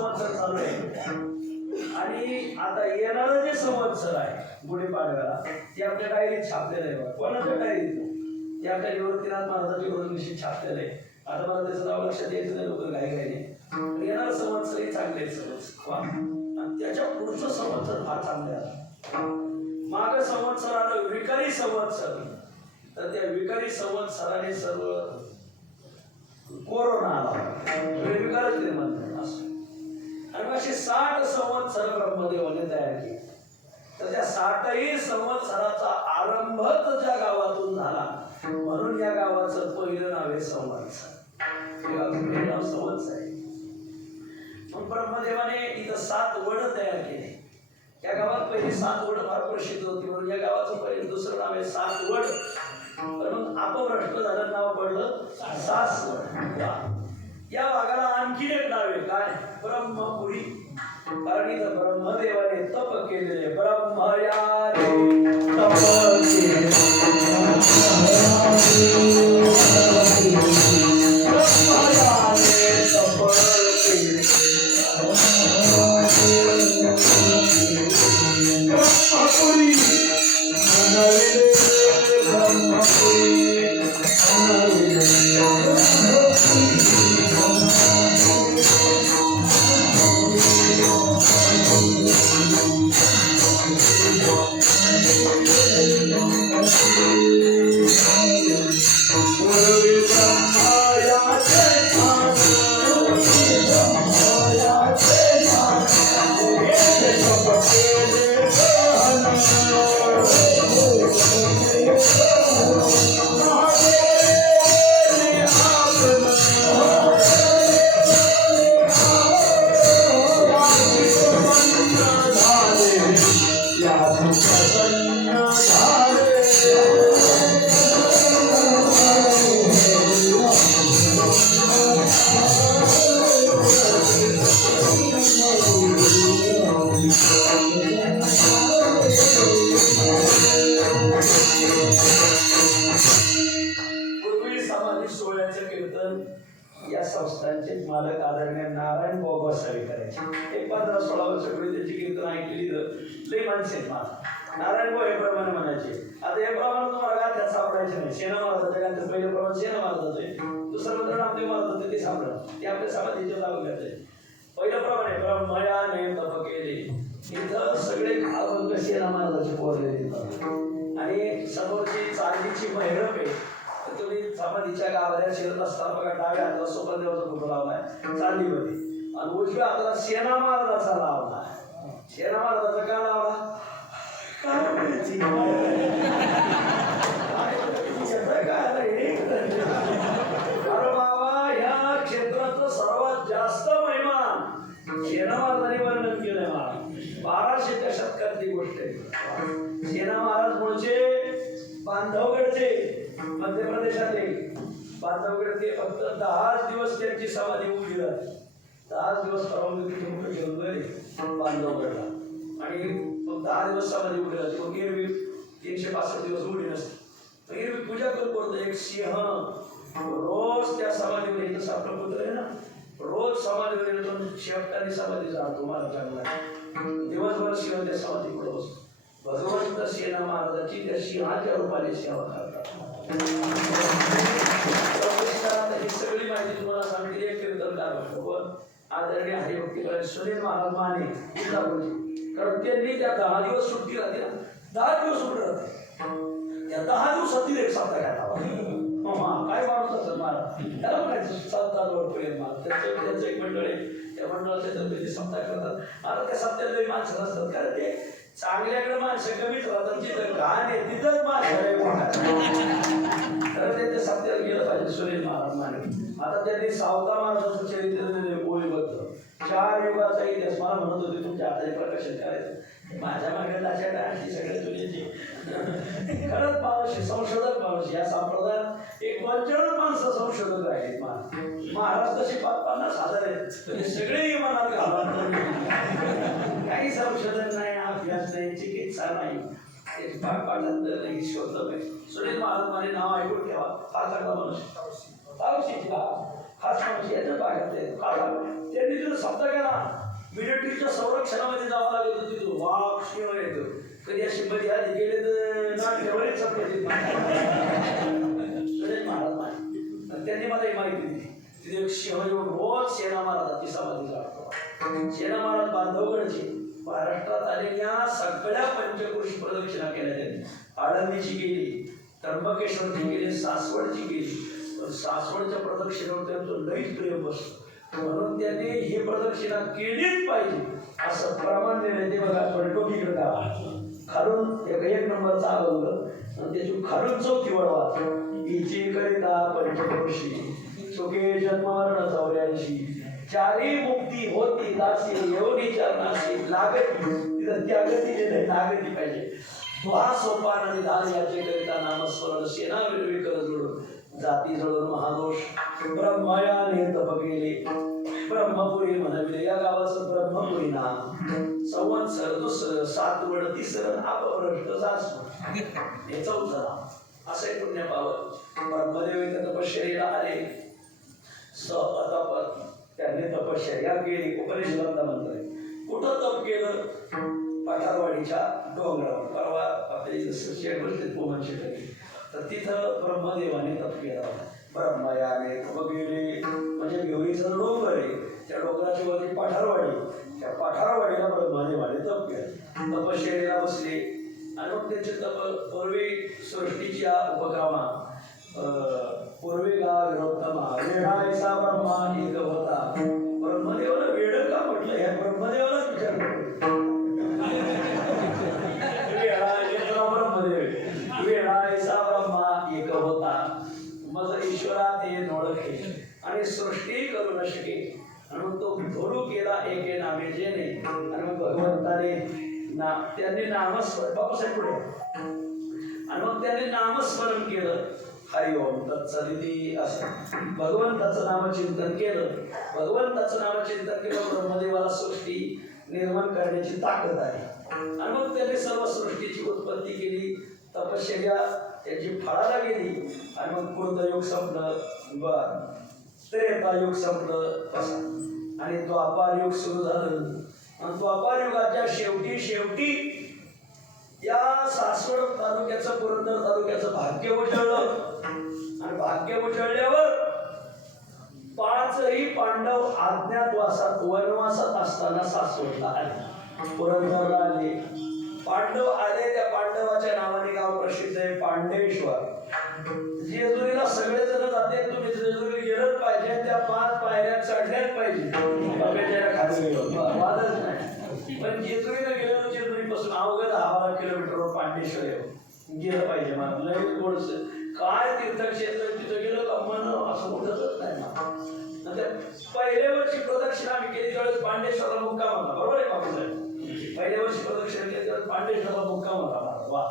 संवत्सर चालू आहे आणि आता येणारं जे संवत्सर आहे गुढीपाडव्याला ते आपल्या डायरीत छापलेलं आहे. कोणाच्या डायरीत? ते आपल्या निवृत्तीनाथ महाराजांच्या वरून छापलेलं आहे. आता मला त्याचं नाव लक्षात यायचं नाही, लोक काही नाही. येणारं संवत्सर हे चांगले संवत्सर आणि त्याच्या पुढचं संवत्सर फार चांगले आलं. माग संवत्सर आलं विकारी संवत्सर, तर त्या विकारी संवत्सराने सर्व कोरोना आला, विकारच निर्माण झाला असं. आणि असे 60 संवत्सर ब्रह्मदेवाने तयार केले. तर त्या 60ही संवत्सराचा आरंभच ज्या गावातून झाला म्हणून या गावाचं पहिलं नाव आहे संवत्सर. नाव संवत्सर आहे. मग ब्रह्मदेवाने इथं 7 वड तयार केले. या गावात पहिली 7 वड फार प्रसिद्ध होती म्हणून या गावाचं पहिलं दुसरं नाव आहे 7 वड. तर मग अपभ्रष्ट झालं, नाव पडलं सासवड. या भागाला आणखी एक नाव आहे काय? ब्रह्मपुरी. कारण इथं ब्रह्मदेवाने तप केलेले. ब्रह्मयाने तप केले, या संस्थांचे मालक आदरणीय नारायण भाऊ गोसावी करायचे. एक 15-16 वर्षापूर्वी त्याची कीर्तन ऐकलेली लई माणसे नारायण भाऊ हे प्रमाणे म्हणायचे. आता हे प्रमाण तुम्हाला गाथ्यात सापडायचे नाही. सेना महाराजाच्या गाथ्यात पहिलं प्रमाण सेना महाराजाचं आहे, दुसरं मंत्र नामदेव महाराजाचं ते सापडलं. ते आपल्या समाधीच्या लागून घ्यायचे. पहिलं प्रमाण आहे ब्रह्मयाने तप केले. इथं सगळे अभंग सेना महाराजाचे पोरलेले आणि समोरची चांदीची महिरप आहे. तुम्ही समाधीच्या गावाला शिरत असताना बघा डाव्या हाताला सोपनदेवाचा फोटो लावलाय चांदीमध्ये आणि उजव्या हाताला सेना महाराजाचा लावलाय. सेना महाराजाचा का लावला? अरे बाबा, ह्या क्षेत्राचं सर्वात जास्त महिमा सेना महाराजांनी वर्णन केलंय. मला 1200च्या शतकातली गोष्ट आहे. सेना महाराज म्हणजे बांधवगडचे, मध्य प्रदेशातले बांधवगड. ते फक्त 10 दिवस त्यांची समाधी उभी राहते. 10 दिवस परवानगी घेऊन बांधवगडला आणि मग 10 दिवस समाधी उभी राहते. मग एरवी 365 दिवस उभी नसते. एरवी पूजा करून करतो. एक सिंह रोज त्या समाधीवर येतं. आपलं पुत्र आहे ना, रोज समाधीवर येतो. शेवटाने समाधी जातो महाराजांना. दिवसभर सिंह त्या समाधी पुढे बसतो. भगवंत सेना महाराजाची त्या सिंहाच्या रूपाने सेवा करतात. ही सगळी माहिती तुम्हाला सांगितली. एक कीर्तनकार पण आदरणीय हरिभक्ती सुनील महाराज माने इंदापूरचे. कारण त्यांनी त्या 10 दिवस सुट्टी राहते ना, 10 दिवस सुट्टी राहते. त्या 10 दिवसातील एक सप्ताह घालावा. काय माणूस असत महाराज त्याला म्हणायचं 7-10 पर्यंत महाराज त्याचं एक मंडळ आहे. त्या मंडळाच्या तब्येती सप्ताह करतात. आता त्या सप्त्यात माणसं नसतात कारण ते चांगल्याकडे माणसं कमीच राहतात. जिथं घाण आहे तिथंच माणसं तर त्यांच्या सप्त्याला गेलं पाहिजे. सुनील महाराज माने आता त्यांनी सावता महाराजांचं चरित्र गोळीबद्ध 4 युगाचा इतिहास मला म्हणत होते तुमच्या हाताने प्रकाशन करायचं. माझ्या मागे लाच्या डाळी सगळे तुझ्याची खरंच माणूस संशोधक माणूस. या संप्रदायात एक 2-4 माणसं संशोधक आहेत. महाराज तसे 50,000 आहेत. तुम्ही सगळे मनात घालून काही संशोधन नाही, अभ्यास नाही, चिकित्सा नाही, शोधक आहे. सुनील महाराज माझे नाव ऐकून ठेवा. फार चांगला माणूस. हाच माणूस याच्या भागात त्यांनी तिथं शब्द केला मिलिटरीच्या संरक्षणामध्ये जावं लागत होतं तिथं वाघ शिव येतो कधी अशी मध्ये आधी गेले तर नाट्यावरच सत्य महाराज त्यांनी मला एक माहिती दिली तिथे एक सिंह येऊन रोज सेना महाराजाची समाधी काढतो सेना महाराज बांधवगडचे महाराष्ट्रात आलेल्या सगळ्या पंचक्रोशी प्रदक्षिणा केल्या त्यांनी आळंदीची गेली त्र्यंबकेश्वरची गेली सासवडची गेली पण सासवडच्या प्रदक्षिणेवर त्यांचं लईच प्रेम बसतं म्हणून त्यांनी ही प्रदक्षिणा केलीच पाहिजे असं प्रमाण देण्याचे बघा टोकीकडे खालून एक नंबरचा अभंग आणि त्याची खालून चौथी वळवा हिची करिता पंचक्रोशी चुके जन्मरण 84 चारी मुक्ती होती दासी एवढी चरणाशी लागती तिथं त्यागती जे नाही लागती पाहिजे हा सोपान आणि दास याचे करिता नामस्मरण सेना विरवी कर जोडून जाती जळून महादोष ब्रह्मयाने तप केले ब्रह्मपुरी म्हणविले या गावाचं ब्रह्मपुरी नाम संवत्सर दुसरं 7 वड तिसरं अपभ्रष्ट सासवड हे 4th नाम असे पुण्य पावत ब्रह्मदेव तपश्चर्येला आले त्यांनी तपश्चर्या केली उपनिषदांचा मंत्र आहे कुठं तप केलं पठारवाडीच्या डोंगरावर परवा आपल्या शेड बसले पोमन शेड तर तिथं ब्रह्मदेवाने तप केला ब्रह्मयाने तप केले म्हणजे गौरीचं डोंगर आहे त्या डोंगराची वरती पठारवाडी त्या पठारवाडीला ब्रह्मदेवाने तप केलं तपश्चर्येला बसले आणि मग त्यांचे तप पूर्वी सृष्टीच्या उपक्रमा पूर्वेगा विरोधमा वेढायचा ब्रह्मा एक होता ब्रह्मदेवाला वेड का म्हटलं ह्या ब्रह्मदेवालाच विचार ब्रह्मदेव वेढायचा ब्रह्मा एक होता मग ईश्वरा ते ओळखे आणि सृष्टी करू न शके आणि मग तो धोरू केला एके नामे जेने आणि मग भगवंताने त्यांनी नामस्मरण बाबासाहेब पुढे आणि मग त्यांनी नामस्मरण केलं हरिओम तत्सदिती असं भगवंताचं नामचिंतन केलं भगवंताचं नामचिंतन केलं ब्रह्मदेवाला सृष्टी निर्माण करण्याची ताकद आहे आणि मग त्यांनी सर्व सृष्टीची उत्पत्ती केली तपश्चर्या त्याची फळाला गेली आणि मग कृतयुग संपलं त्रेतायुग संपलं असं आणि द्वापार युग सुरू झालं आणि द्वापार युगाच्या शेवटी या सासवड तालुक्याचं पुरंदर तालुक्याचं भाग्य उजळलं आणि भाग्य उजळल्यावर 5ही पांडव अज्ञातवासात वनवासात असताना सासवडला आले पुरंदरला आले पांडव आले त्या पांडवाच्या नावाने गाव प्रसिद्ध आहे पांडेश्वर जेजुरीला सगळेजण जाते तुम्ही जेजुरी गेलंच पाहिजे त्या 5 पायऱ्या चढल्याच पाहिजे खाली वादच नाही पण जेजुरीला गेलं जेजुरीपासून अवघड 10-12 किलोमीटरवर पांडेश्वर गेलं पाहिजे मला लय गोडस काय तीर्थक्षेत्र तिथं गेलं का मन असं उठतच नाही ना पहिल्या वर्षी प्रदक्षिणा आम्ही केली त्यावेळेस पांडेश्वरला मुक्काम होता बरोबर आहे बाबूसाहेब पहिल्या वर्षी प्रदक्षिणा केली त्यावेळेस पांडेश्वरला मुक्काम होता वा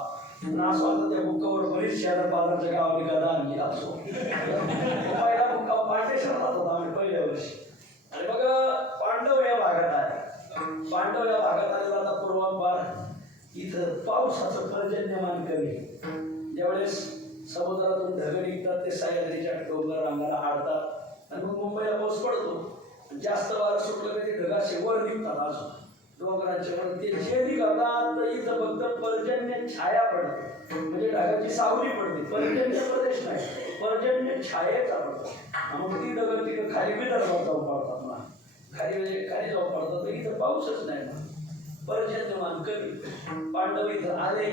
असं वाटतं त्या मुक्कावर बरीच शहर बाजारच्या गावाने गदा आणली असो पहिला मुक्काम पांडेश्वरलाच होता आम्ही पहिल्या वर्षी आणि मग पांडव या भागात आले पांडव या भागात आले आता पूर्वांपार इथं पावसाचं पर्जन्यमान कमी ज्यावेळेस समुद्रातून ढग निघतात ते सह्याद्रीच्या डोंगर रांगाला आडतात आणि मग मुंबईला पाऊस पडतो जास्त वारं सुटलं की ते ढगाचे वर निघतात अजून डोंगराच्या वर ते जे निघतात तर इथं फक्त पर्जन्य छाया पडते म्हणजे ढगाची सावली पडते पर्जन्य प्रदेश नाही पर्जन्य छायेचा पडतो मग ती ढग तिकडे खाली विदर्भात जाऊन पडतात ना खाली जाऊन पडतात तर इथं पाऊसच नाही ना पर्जन्यमान कमी पांडव इथं आले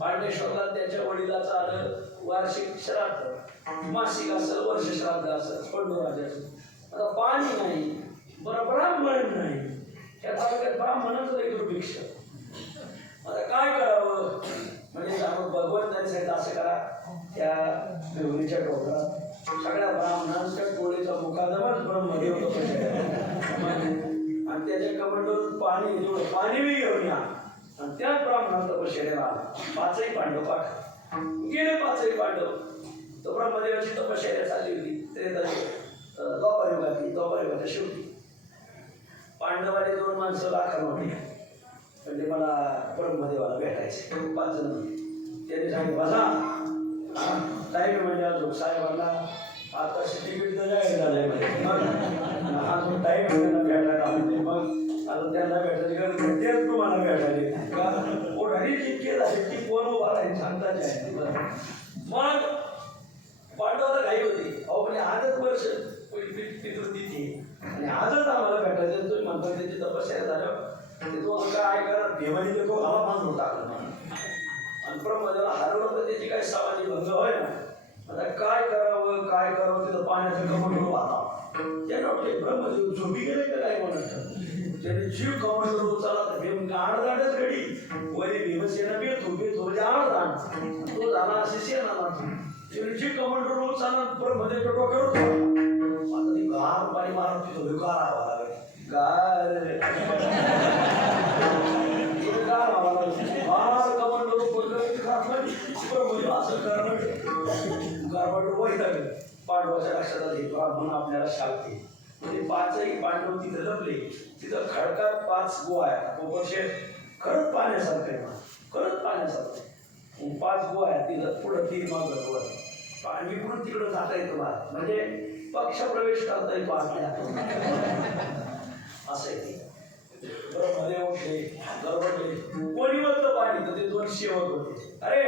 पांडेश्वरला त्याच्या वडिलाचं आलं वार्षिक श्राद्ध मासिक असेल वर्ष श्राद्ध असेल पंडोराजाचं आता पाणी नाही बरं ब्राह्मण नाही त्या तालुक्यात ब्राह्मणच नाही दुर्भिक्ष आता काय करावं म्हणजे आपण भगवंतांनी सांगितलं असं करा त्या देवरीच्या डोंगरात सगळ्या ब्राह्मणांच्या टोळीचा मुखादमच ब्रह्मदेव आणि त्याच्या कमंडून पाणी बी घेऊन या आणि त्याच ब्राह्मणांचा तपश्चर्याला आला 5ही पांडव पाठ गेले 5ही पांडव तो ब्रह्मदेवाची तपश्चर्या चालली होती द्वापारयुगाच्या शेवटी पांडवाने 2 माणसं लाखा होती म्हणजे मला ब्रह्मदेवाला भेटायचे 5 जण त्यांनी सांगितलं बसा टाईम म्हणजे अजून साहेबांना आता तिकीट तर जाहीर झालंय म्हणजे हा जो टाईम त्यांना भेटायला म्हणजे मग आता त्यांना भेटायची गरज नाही, तेच तुम्हाला भेटायचे का ओढारी जितके झाले ती कोण उभा राहील सांगताच आहे. मग पांडवाला घाई होती, अहो म्हणजे आजच वर्ष पितृतिथी आणि आजच आम्हाला भेटायचं. तुम्ही म्हणता त्याची तपस्या झालं ते तो काय करा भेमानी देतो हवा बांधून टाकलं आणि ब्रह्मदेवाला हरवलं तर त्याची काही समाधी भंग होय ना. आता काय करावं तिथं पाण्याचं कमंडल वाहता त्याने वाटले ब्रह्मदेव झोपी गेले का काय म्हणत त्याने जीव कमंडल उचलला तर भीम आडदाडच घडी वरी भीमसेना बेतो आडदाड तो झाला असे सेना त्याने जीव कमंडल उचलला ब्रह्मदेवच्या डोक्यावर आता ती गार पाणी मारत तिथं गार हवा लागली गार पांडवाच्या लक्षात आले ब्राह्मण आपल्याला शापते म्हणजे पाचही पांडव तिथं लपले. तिथं खडकात 5 गुहा आहेत. खरंच पाण्यासारखं आहे, खरंच पाण्यासारखं आहे. 5 गुहा आहेत तिथं पुढं 3 मागं पाणी पुढून तिकडं जाता येतं बा म्हणजे पक्ष प्रवेश करता येतो आपल्या असं आहे. मध्ये उठले गरबडले कोणी होतं पाणी तर ते 2 सेवक होते. अरे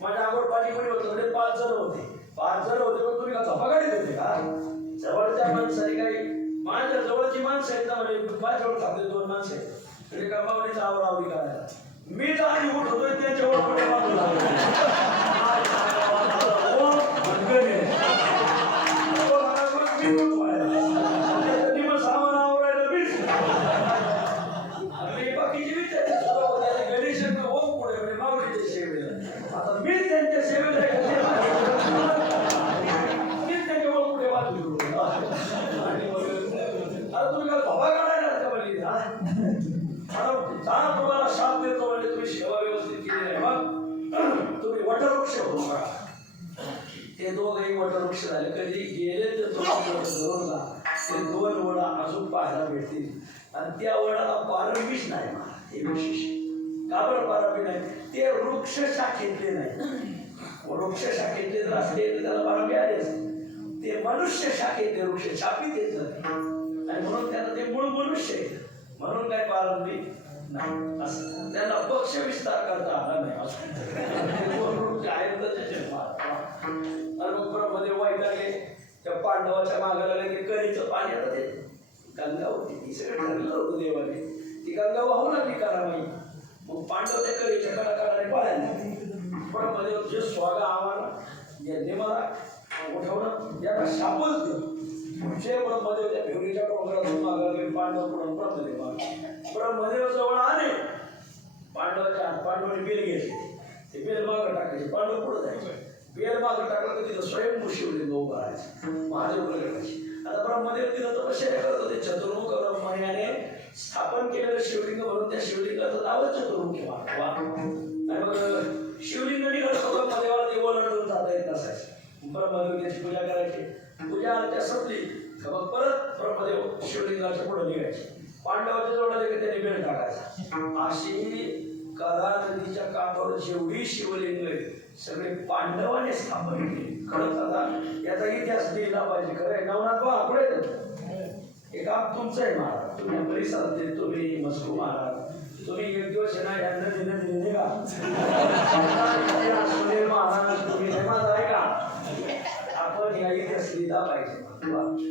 माझ्या अगोदर पाणी कोणी होतं म्हणजे 5 जण होते. 5 जण होते पण तुम्ही का झपा गाडीत होते का जवळच्या माणसाने काही माझ्या जवळची माणसं आहेत ना म्हणजे माझ्याजवळ खाते 2 माणसं आहेत म्हणजे का मावळीचा आवरावरी करायला मी तर आधी उठ होतोय त्याच्यावर पुढे बाजूला तुम्हाला शाप देतो म्हणजे तुम्ही सेवा व्यवस्थित केली नाही मग तुम्ही वटवृक्ष होऊ नका. ते दोघंही वटवृक्ष झाले कधी गेले तर धरून जा ते 2 वडा अजून पाहायला भेटतील आणि त्या वडाला पारंबीच नाही मला हे विशेष का बरं पारंबी नाही ते वृक्ष शाखेतले नाही. वृक्ष शाखेतले जर असले तर त्याला पारंबी आली असते. ते मनुष्य शाखेतले वृक्ष शापित येत आणि म्हणून त्यांना ते मूळ मनुष्य आहे म्हणून काय पारंबी नाही असं त्यांना पक्ष विस्तार करता आला नाही मग ब्रह्मदेव वैतागले त्या पांडवाच्या मागायला लागले करीचं पाणी आता ते गंगा होती ती सगळं ठरलं होतं देवाने ती गंगा वाहू लागली करामाई. मग पांडव त्या करीच्या कडाकडाने पाळायला ब्रह्मदेव जे स्वागा आम्हाला यांनी मला उठवणं याला शापच देऊ जे ब्रह्मदेव त्या फेवरीच्या डोंगरातून मागावे पांडव पुढून ब्रह्मदेव जवळ आले पांडवाने बेल घेतली ते बेल मागं टाकायचे पांडव पुढे जायचे बेल मागं टाकलं तर तिथं स्वयंभू शिवलिंग उभं राहायचं महादेव प्रगटायचे. आता ब्रह्मदेव तिथं तपश्चर्या करत होते चतुर्मुख ब्रह्मण्याने स्थापन केलेलं शिवलिंग म्हणून त्या शिवलिंगाचं नावच चतुर्मुखी आणि मग शिवलिंग निघत ब्रह्मदेवाला ते ओलांडून जाता येत नसायचं. ब्रह्मदेव त्याची पूजा करायची पूजा अर्चा संपली मग परत ब्रह्मदेव शिवलिंगाच्या पुढे निघायचे. पांडवाच्या जवळ की त्याने बेल टाकायचा. अशी करा नदीच्या काठावर जेवढी शिवलिंग सगळे पांडवाने स्थापन केली. खरंच आता याचा इतिहास लिहिला पाहिजे. खरं नवनाथ बा पुढे हे काम तुमचं आहे महाराज तुम्ही परिसरातले तुम्ही मस्कू महाराज तुम्ही एक दिवस येणार यांना दिले का सुनील महाराज तुम्ही माझा आहे का आपण या इतिहास लिहिला पाहिजे.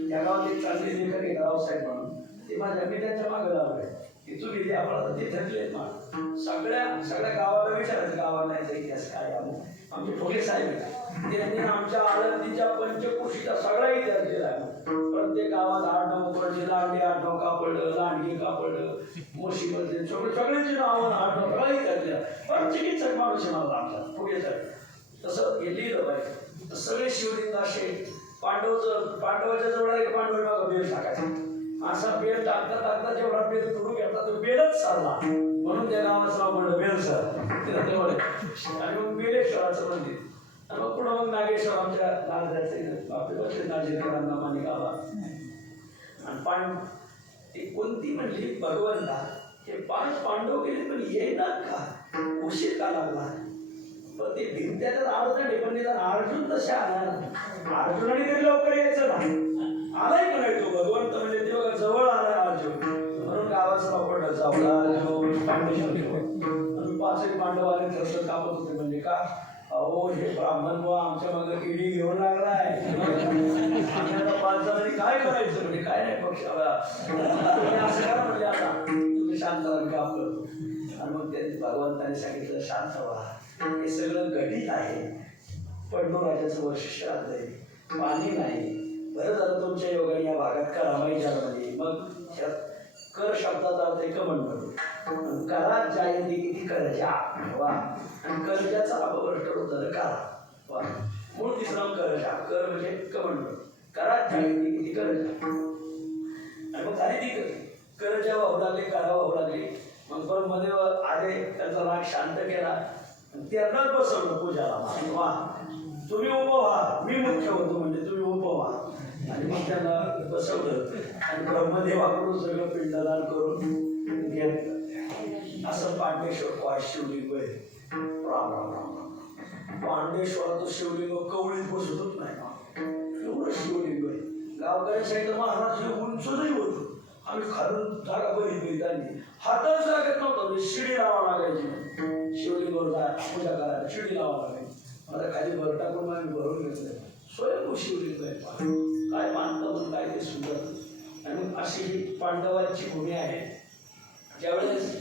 त्या गावात एक चांगली लेखक आहे रावसाहेब म्हणून ते माझ्या मी त्यांच्या मागे लावलंय की तुम्ही ते आपल्याला ते थकलेत ना सगळ्या गावाला विचारायचं गावाला याचा इतिहास काय आमचे ठोके साहेब त्यांनी आमच्या आळंदीच्या पंचकोशीचा सगळा इतिहास दिला. प्रत्येक गावात 8-9 कोणाचे लांडे 8-9 कापडलं लांडगे कापडलं मोशीमध्ये सगळ्यांची नावं 8-9 सगळा इतिहास दिला. पण चिकित्सक माणूस आहे मला आमच्या ठोके साहेब तसं हे लिहिलं पाहिजे. सगळे शिवलिंग असे पांडवाच्या जवळ एक पांडव बेल टाकायचा असा बेल टाकता जेवढा बेल तुडू घेतला तो बेलच सारला म्हणून त्या गावाचं नाव म्हणलं बेलसर तिला तेवढे आणि मग बेलेश्वराचं मंदिर आणि मग पुढं मग नागेश्वर आमच्या नागराचे आपले बसले नागेश्वरांना माने गावा आणि ती कोणती म्हणली भगवंता हे 5 पांडव गेले पण येणार का उशीर का लागला पण ते भीम त्याच्यात आडत पण अर्जुन तसे आला अर्जुनाने तरी लवकर यायचं ना, आलाय का नाही तो भगवंत म्हणजे ते बघा जवळ आलाय अर्जुन, म्हणून गावाचं नाव पडलं जवळ अर्जुन पांडव. पाच एक पांडव आले तर कापत होते, म्हणजे का अहो हे ब्राह्मण बुवा आमच्या मागे किडी घेऊन लागलाय, आम्ही आता 5 जणांनी काय करायचं, म्हणजे काय नाही पक्षाला असं करा म्हणजे आता तुम्ही शांत राहा का आपलं. आणि मग त्यांनी भगवंताने सांगितलं शांत व्हा, हे सगळं घटित आहे, पडणोराजाचं वर्ष श्राद्ध आहे, पाणी नाही, बरं झालं तुमच्या योगाने या भागात करामाई झालं म्हणजे. मग कर शब्दाचा अर्थ आहे कमंडळ, करा जायती किती करजा वा, आणि करजाचा अपवर्ष होतं करा वा, मूळ तिसरा करजा, कर म्हणजे कमंडळ, करा जायती किती करजा. आणि मग झाली ती करजा वाहू लागले, करा वाहू लागले. मग पण मध्ये आले, त्यांचा राग शांत केला, त्यांनाच बसवलं पूजाला वा, तुम्ही उभं व्हा, मी मुख्य होतो म्हणजे तुम्ही उभं व्हा. आणि मग त्यांना बसवलं आणि ब्रह्मदेवाकडून सगळं पिंडदान करून घेतलं. असं पांडेश्वर काय शिवलिंग आहे, राम राम राम राम. पांडेश्वराचं शिवलिंग कवळीत बसतच नाही ना, एवढं शिवलिंग आहे. गावकऱ्या सांगितलं महाराज हे उंच नाही होतं, आम्ही खालून जागा बघितली, त्यांनी हातात जागेत नव्हतं, म्हणजे शिडी लावा लागायची, शिवलिंगावर पूजा करायला शिडी लावा लागायची. मला खाली भर टाकून आम्ही भरून घेतलं, स्वयंभू शिवलिंग आहे, काय मानतं म्हणून काय ते सुंदर. आणि अशी ही पांडवांची भूमी आहे. ज्यावेळेस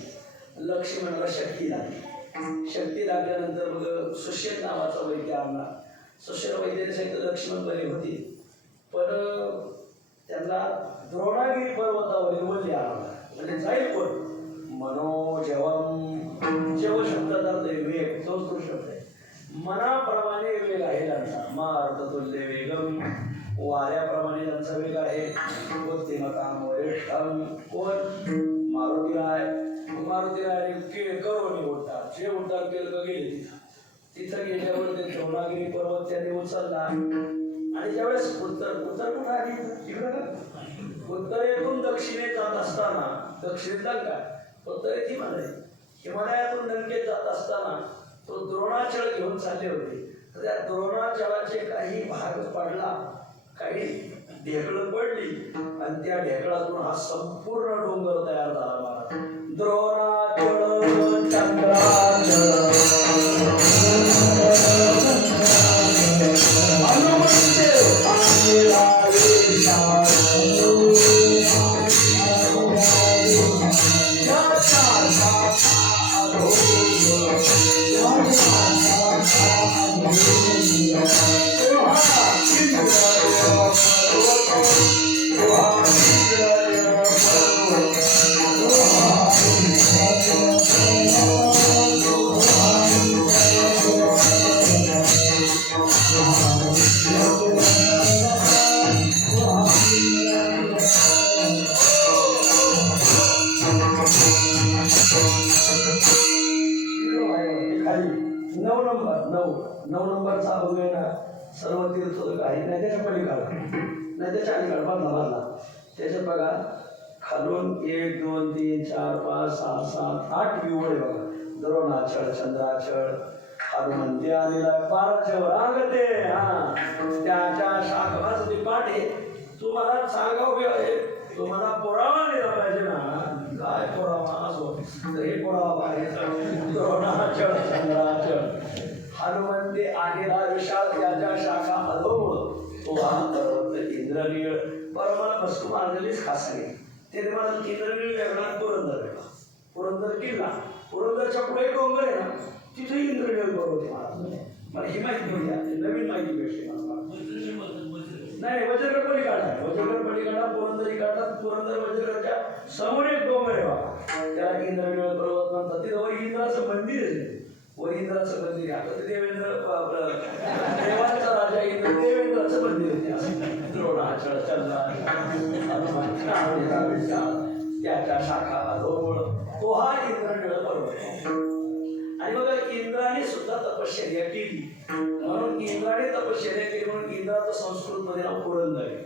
लक्ष्मणाला शक्ती लागली, शक्ती लागल्यानंतर मग सुषेण नावाचा वैद्य आणला. सुषेण वैद्याने सांगितलं लक्ष्मण बरे होते, पण त्यांना द्रोणागिरी पर्वतावरील वल्ली आणला, म्हणजे जाईल कोण. मनोजवम, जेव शब्दाचा अर्थ वेग, तोच तो शब्द आहे. मनाप्रमाणे वेग आहे त्यांचा, मार्ततुल्य वेगम, वाऱ्याप्रमाणे त्यांचा वेग आहे. बुद्धिमताम वरिष्ठम, कोण मारुतीराय. मारुतीराय करोनी उड्डाण, जे उड्डाण केलं का गेले तिथं. तिथं गेल्यावर ते द्रोणागिरी पर्वत त्यांनी उचलला. आणि ज्यावेळेस उत्तर कुठं आली इकडं, उत्तरेतून दक्षिणेत जात असताना, दक्षिणेत लंका, उत्तरेत हिमालय, हिमालयातून लंकेत जात असताना तो द्रोणाचळ घेऊन चालले होते. तर त्या द्रोणाचळाचे काही भाग पडला, काही ढेकळं पडली, आणि त्या ढेकळातून हा संपूर्ण डोंगर तयार झाला. महाराज द्रोणाचळ चंद्राचळ नऊ नंबरचा अभंग आहे ना, सर्व तीर्थ काही नाही त्याच्या पलीकडा, नाही त्याच्या अलीकडे बांधला. त्याच्यात बघा खालून 1 2 3 4 5 6 7 8 विवळ आहे बघा. द्रोणाचळ, चंद्राचळ, हनुमंती आलेला 12च्या वर अंगते, हा त्याच्या शाखाचं ते पाठ आहे. तुम्हाला सांगावं आहे, तुम्हाला पुरावा दिला पाहिजे ना, काय पुरावा असो तर हे पुरावा आहे. द्रोणाचळ, चंद्राचळ, हनुमंती आलेला विशाल त्याच्या शाखा अधोमुळ, तो हा पर्वत इंद्रनीळ. बरं मला वस्तू मारलेलीच खास आहे. ते मला इंद्रनीळ वेगळा, पुरंदर वेगळा. पुरंदर किल्ला, पुरंदरच्या पुढे डोंगर आहे ना, तिथे इंद्रनीळ पर्वत आहे. मला ही माहिती नव्हती, नवीन माहिती भेटली मला. नाही वज्रगड पलीकडा, वज्रगड पलीकडा, पुरंदरी काढतात. पुरंदर वज्रगडच्या समोर एक डोंगर आहे बाबा, त्याला इंद्रनीळ पर्वत म्हणतात. तिथं वर इंद्राचं मंदिर आहे, वर इंद्राचं मंदिर आहे. आता देवेंद्र देवांचा राजा इंद्र, देवेंद्राचं मंदिर आहे. द्रोणाचळ, त्याच्या शाखा अधोमुळ, तो हा इंद्रनीळ पर्वत आहे. आणि मग इंद्राने सुद्धा तपश्चर्या केली, म्हणून इंद्राने तपश्चर्या केली म्हणून इंद्राचं संस्कृत मध्ये नाव पुरंदर आहे.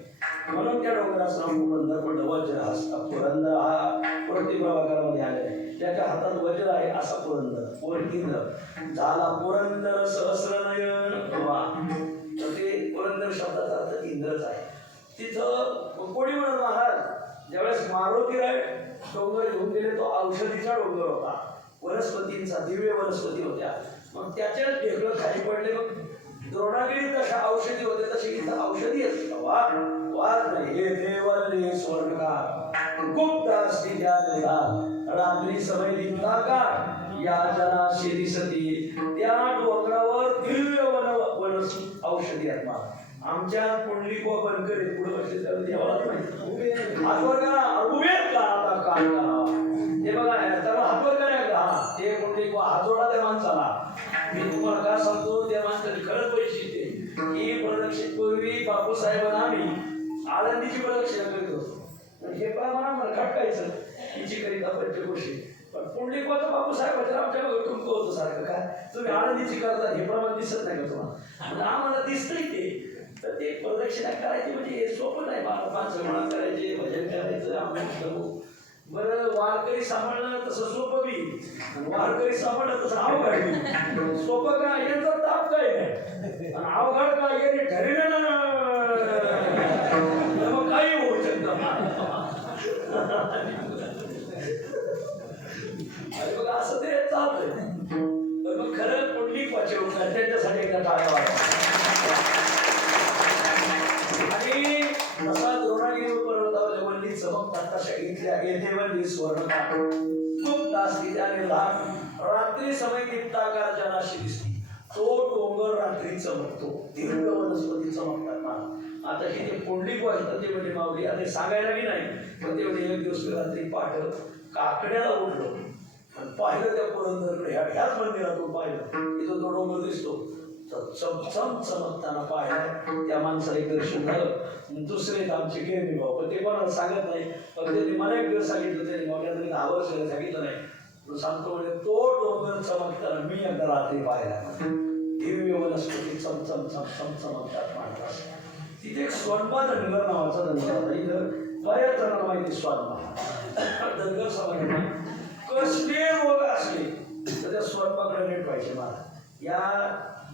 म्हणून त्या डोंगराचं नाव पुरंदर पडलं. वज्रहस्त पुरंदर हा प्रति प्रभाकरामध्ये आलेला आहे. त्याच्या हातात वज्र आहे असा पुरंदर, इंद्र झाला पुरंदर सहस्रनयन. तर ते पुरंदर शब्दाचा अर्थ इंद्रच आहे. तिथं कोणी म्हणत महाराज ज्यावेळेस मारुतीराय डोंगर घेऊन गेले तो औषधीचा डोंगर होता, वनस्पतींचा, दिव्य वनस्पती होत्या. मग त्याच्यात ढेकळं खाली पडले. मग द्रोणागिरी तशा औषधी होते तशी इथं औषधी असते. वाद नाही हे देवले स्वर्णकार गुप्त असती ज्ञान रात्री समय दिवता का या जनाशी दिसती. त्या डोंगरावर दिव्य वन औषधी आहेत. आमच्या पुंडलिक व बनकरे पुढे बसले तर देवालाच माहिती हातवर करा उभेच का आता काय करा ते बघा. त्याला हातवर करा का ते पुंडलिक हातोडा त्या माणसाला. मी तुम्हाला काय सांगतो त्या माणसाने खरंच वैशिष्ट्य की प्रदक्षिणपूर्वी बापूसाहेबांना आम्ही आळंदीची प्रदक्षिणा करीत होतो. हे प्रमाण आम्हाला खटकायचं हिची करीता पंचकोशी. पण पुंडलिकवाचं बापूसाहेबांचं आमच्या टुमकं होतं सारखं काय तुम्ही आळंदीची करता हे प्रमाण दिसत नाही का तुम्हाला. आम्हाला दिसतंय ते. तर ते प्रदक्षिणा करायची म्हणजे हे सोपं नाही. माणसं म्हणा करायचे भजन करायचं आम्ही. बरं वारकरी सांभाळणं तसं सोपं बी, वारकरी सांभाळणं तसं अवघड बी. सोपं काय यांचा ताप काय नाही आणि अवघड काय याने ठरलं ना मग काही होऊ शकतं. बघा असं ते चालतंय. तर मग खरं पुंडलिक वाचव त्यांच्यासाठी एकदा टाळ्या वाजवा. आणि तसा द्रोणागिरी पर्वतावर वल्ली चमकतात तशा इथल्या येथे वल्ली स्वर्णकार खूप दासती त्याने लहान रात्री समय दीप्ताकार जनाशी दिसती. तो डोंगर रात्री चमकतो, दिव्य वनस्पती चमकतात ना. आता हे ते पुंडलिक वाचतात ते म्हणजे माऊली आणि सांगायला बी नाही. पण ते म्हणजे एक दिवस रात्री पाठ काकड्याला उठलो आणि पाहिलं त्या पुरंदरकडे ह्याच मंदिरातून पाहिलं तिथं तो डोंगर दिसतो. चमचम चमकताना पाहिलं त्या माणसाला एक दर्शन झालं. दुसरे आमचे गिरणी भाऊ पण ते कोणाला सांगत नाही. पण त्यांनी मला एक दिवस सांगितलं, त्यांनी मोठ्या 10 वर्ष सांगितलं नाही. सांगतो म्हणजे तो डोंगर चमकताना मी एकदा रात्री पाहिला. दिव्य वनस्पती चमचम चमचम चमकतात माणसास. तिथे एक स्वानबा धनगर नावाचा धनगर होता. इथं बऱ्याच जणांना माहिती स्वानबा धनगर समाज. कसले रोग असले तर त्या स्वानबाकडे नेट व्हायचे. मला या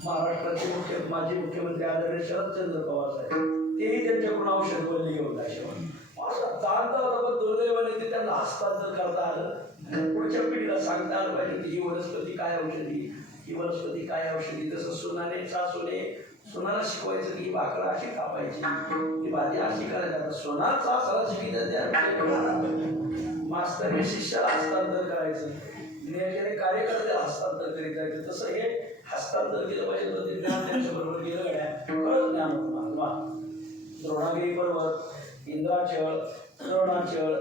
महाराष्ट्राचे माजी मुख्यमंत्री आदरणीय शरदचंद्र पवार साहेब तेही त्यांच्याकडून औषध वल्ली घेऊन जायचे. असं जाणता होता पण दुर्दैवाने ते त्यांना हस्तांतर करता आलं. पुढच्या पिढीला सांगता आलं पाहिजे की ही वनस्पती काय औषधी, ही वनस्पती काय औषधी. तसं सुनाने सासूने सुनाला शिकवायचं की ही भाकरं अशी कापायची, ही भाजी अशी करायची. आता सोना सासरा शिकित त्या मास्तरने शिष्याला हस्तांतर करायचं, नियोजने कार्यकर्त्याला हस्तांतर करीत जायचं. तसं हे हस्तांतर केलं पाहिजे. तर ते ज्ञान त्यांच्याबरोबर गेलं गड्या खरंच ज्ञान होतं. द्रोणागिरी पर्वत, इंद्राचळ, द्रोणाचळ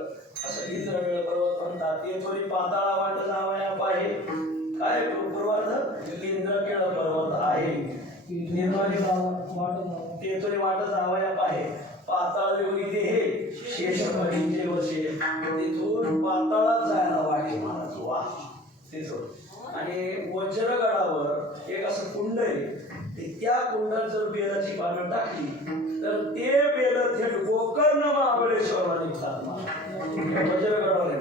असं इंद्रवेळ पर्वत म्हणतात. ते थोडी पाताळा वाट जावया पाहे काय पूर्वार्ध इंद्रकेळ पर्वत आहे. ते थोडी वाट जावया पाहे पाताळ योगी देहे शेषमणीचे वसे. तिथून पाताळात जायला वाटे महाराज. वा तिथून. आणि वज्रगडावर एक असं कुंड आहे. त्या कुंडात जर बेलाची पानं टाकली तर ते बेल थेट गोकर्ण महाबळेश्वरला निघतात. वज्रगडावर आहे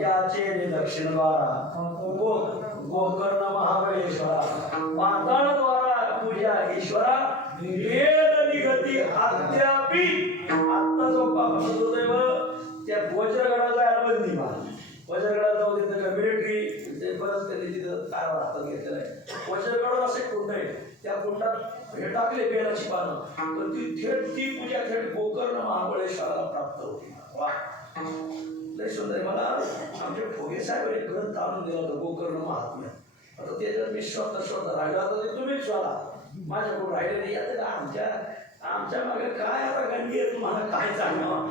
याचे दक्षिण द्वारा गोकर्ण महाबळेश्वरा पाताळद्वारा पूजा ईश्वरा बेल निगती अद्यापि. आत्ता जो पापाचा दुर्दैव त्या वज्रगडाला जायला बंदी मा. वज्रगडाला जाऊ देत का मिलिटरी ते बरंच त्यांनी तिथं कारभार हातात घेतलेला आहे. वज्रगडावर असे कुंड आहे. त्या कुंडात हे टाकले बेलाची पानं तर ती थेट ती पूजा थेट गोकर्ण महाबळेश्वराला प्राप्त होती. वा लय सुंदर. मला आमचे भोगे साहेब एक ग्रंथ आणून दिला होता गोकर्ण महात्म्य. आता त्याच्यात मी शोधता राहिला होता. ते तुम्हीच शोधा, माझ्याकडून राहिले नाही. आता आमच्या मागे काय आता गणगी आहे तुम्हाला काय सांगणार.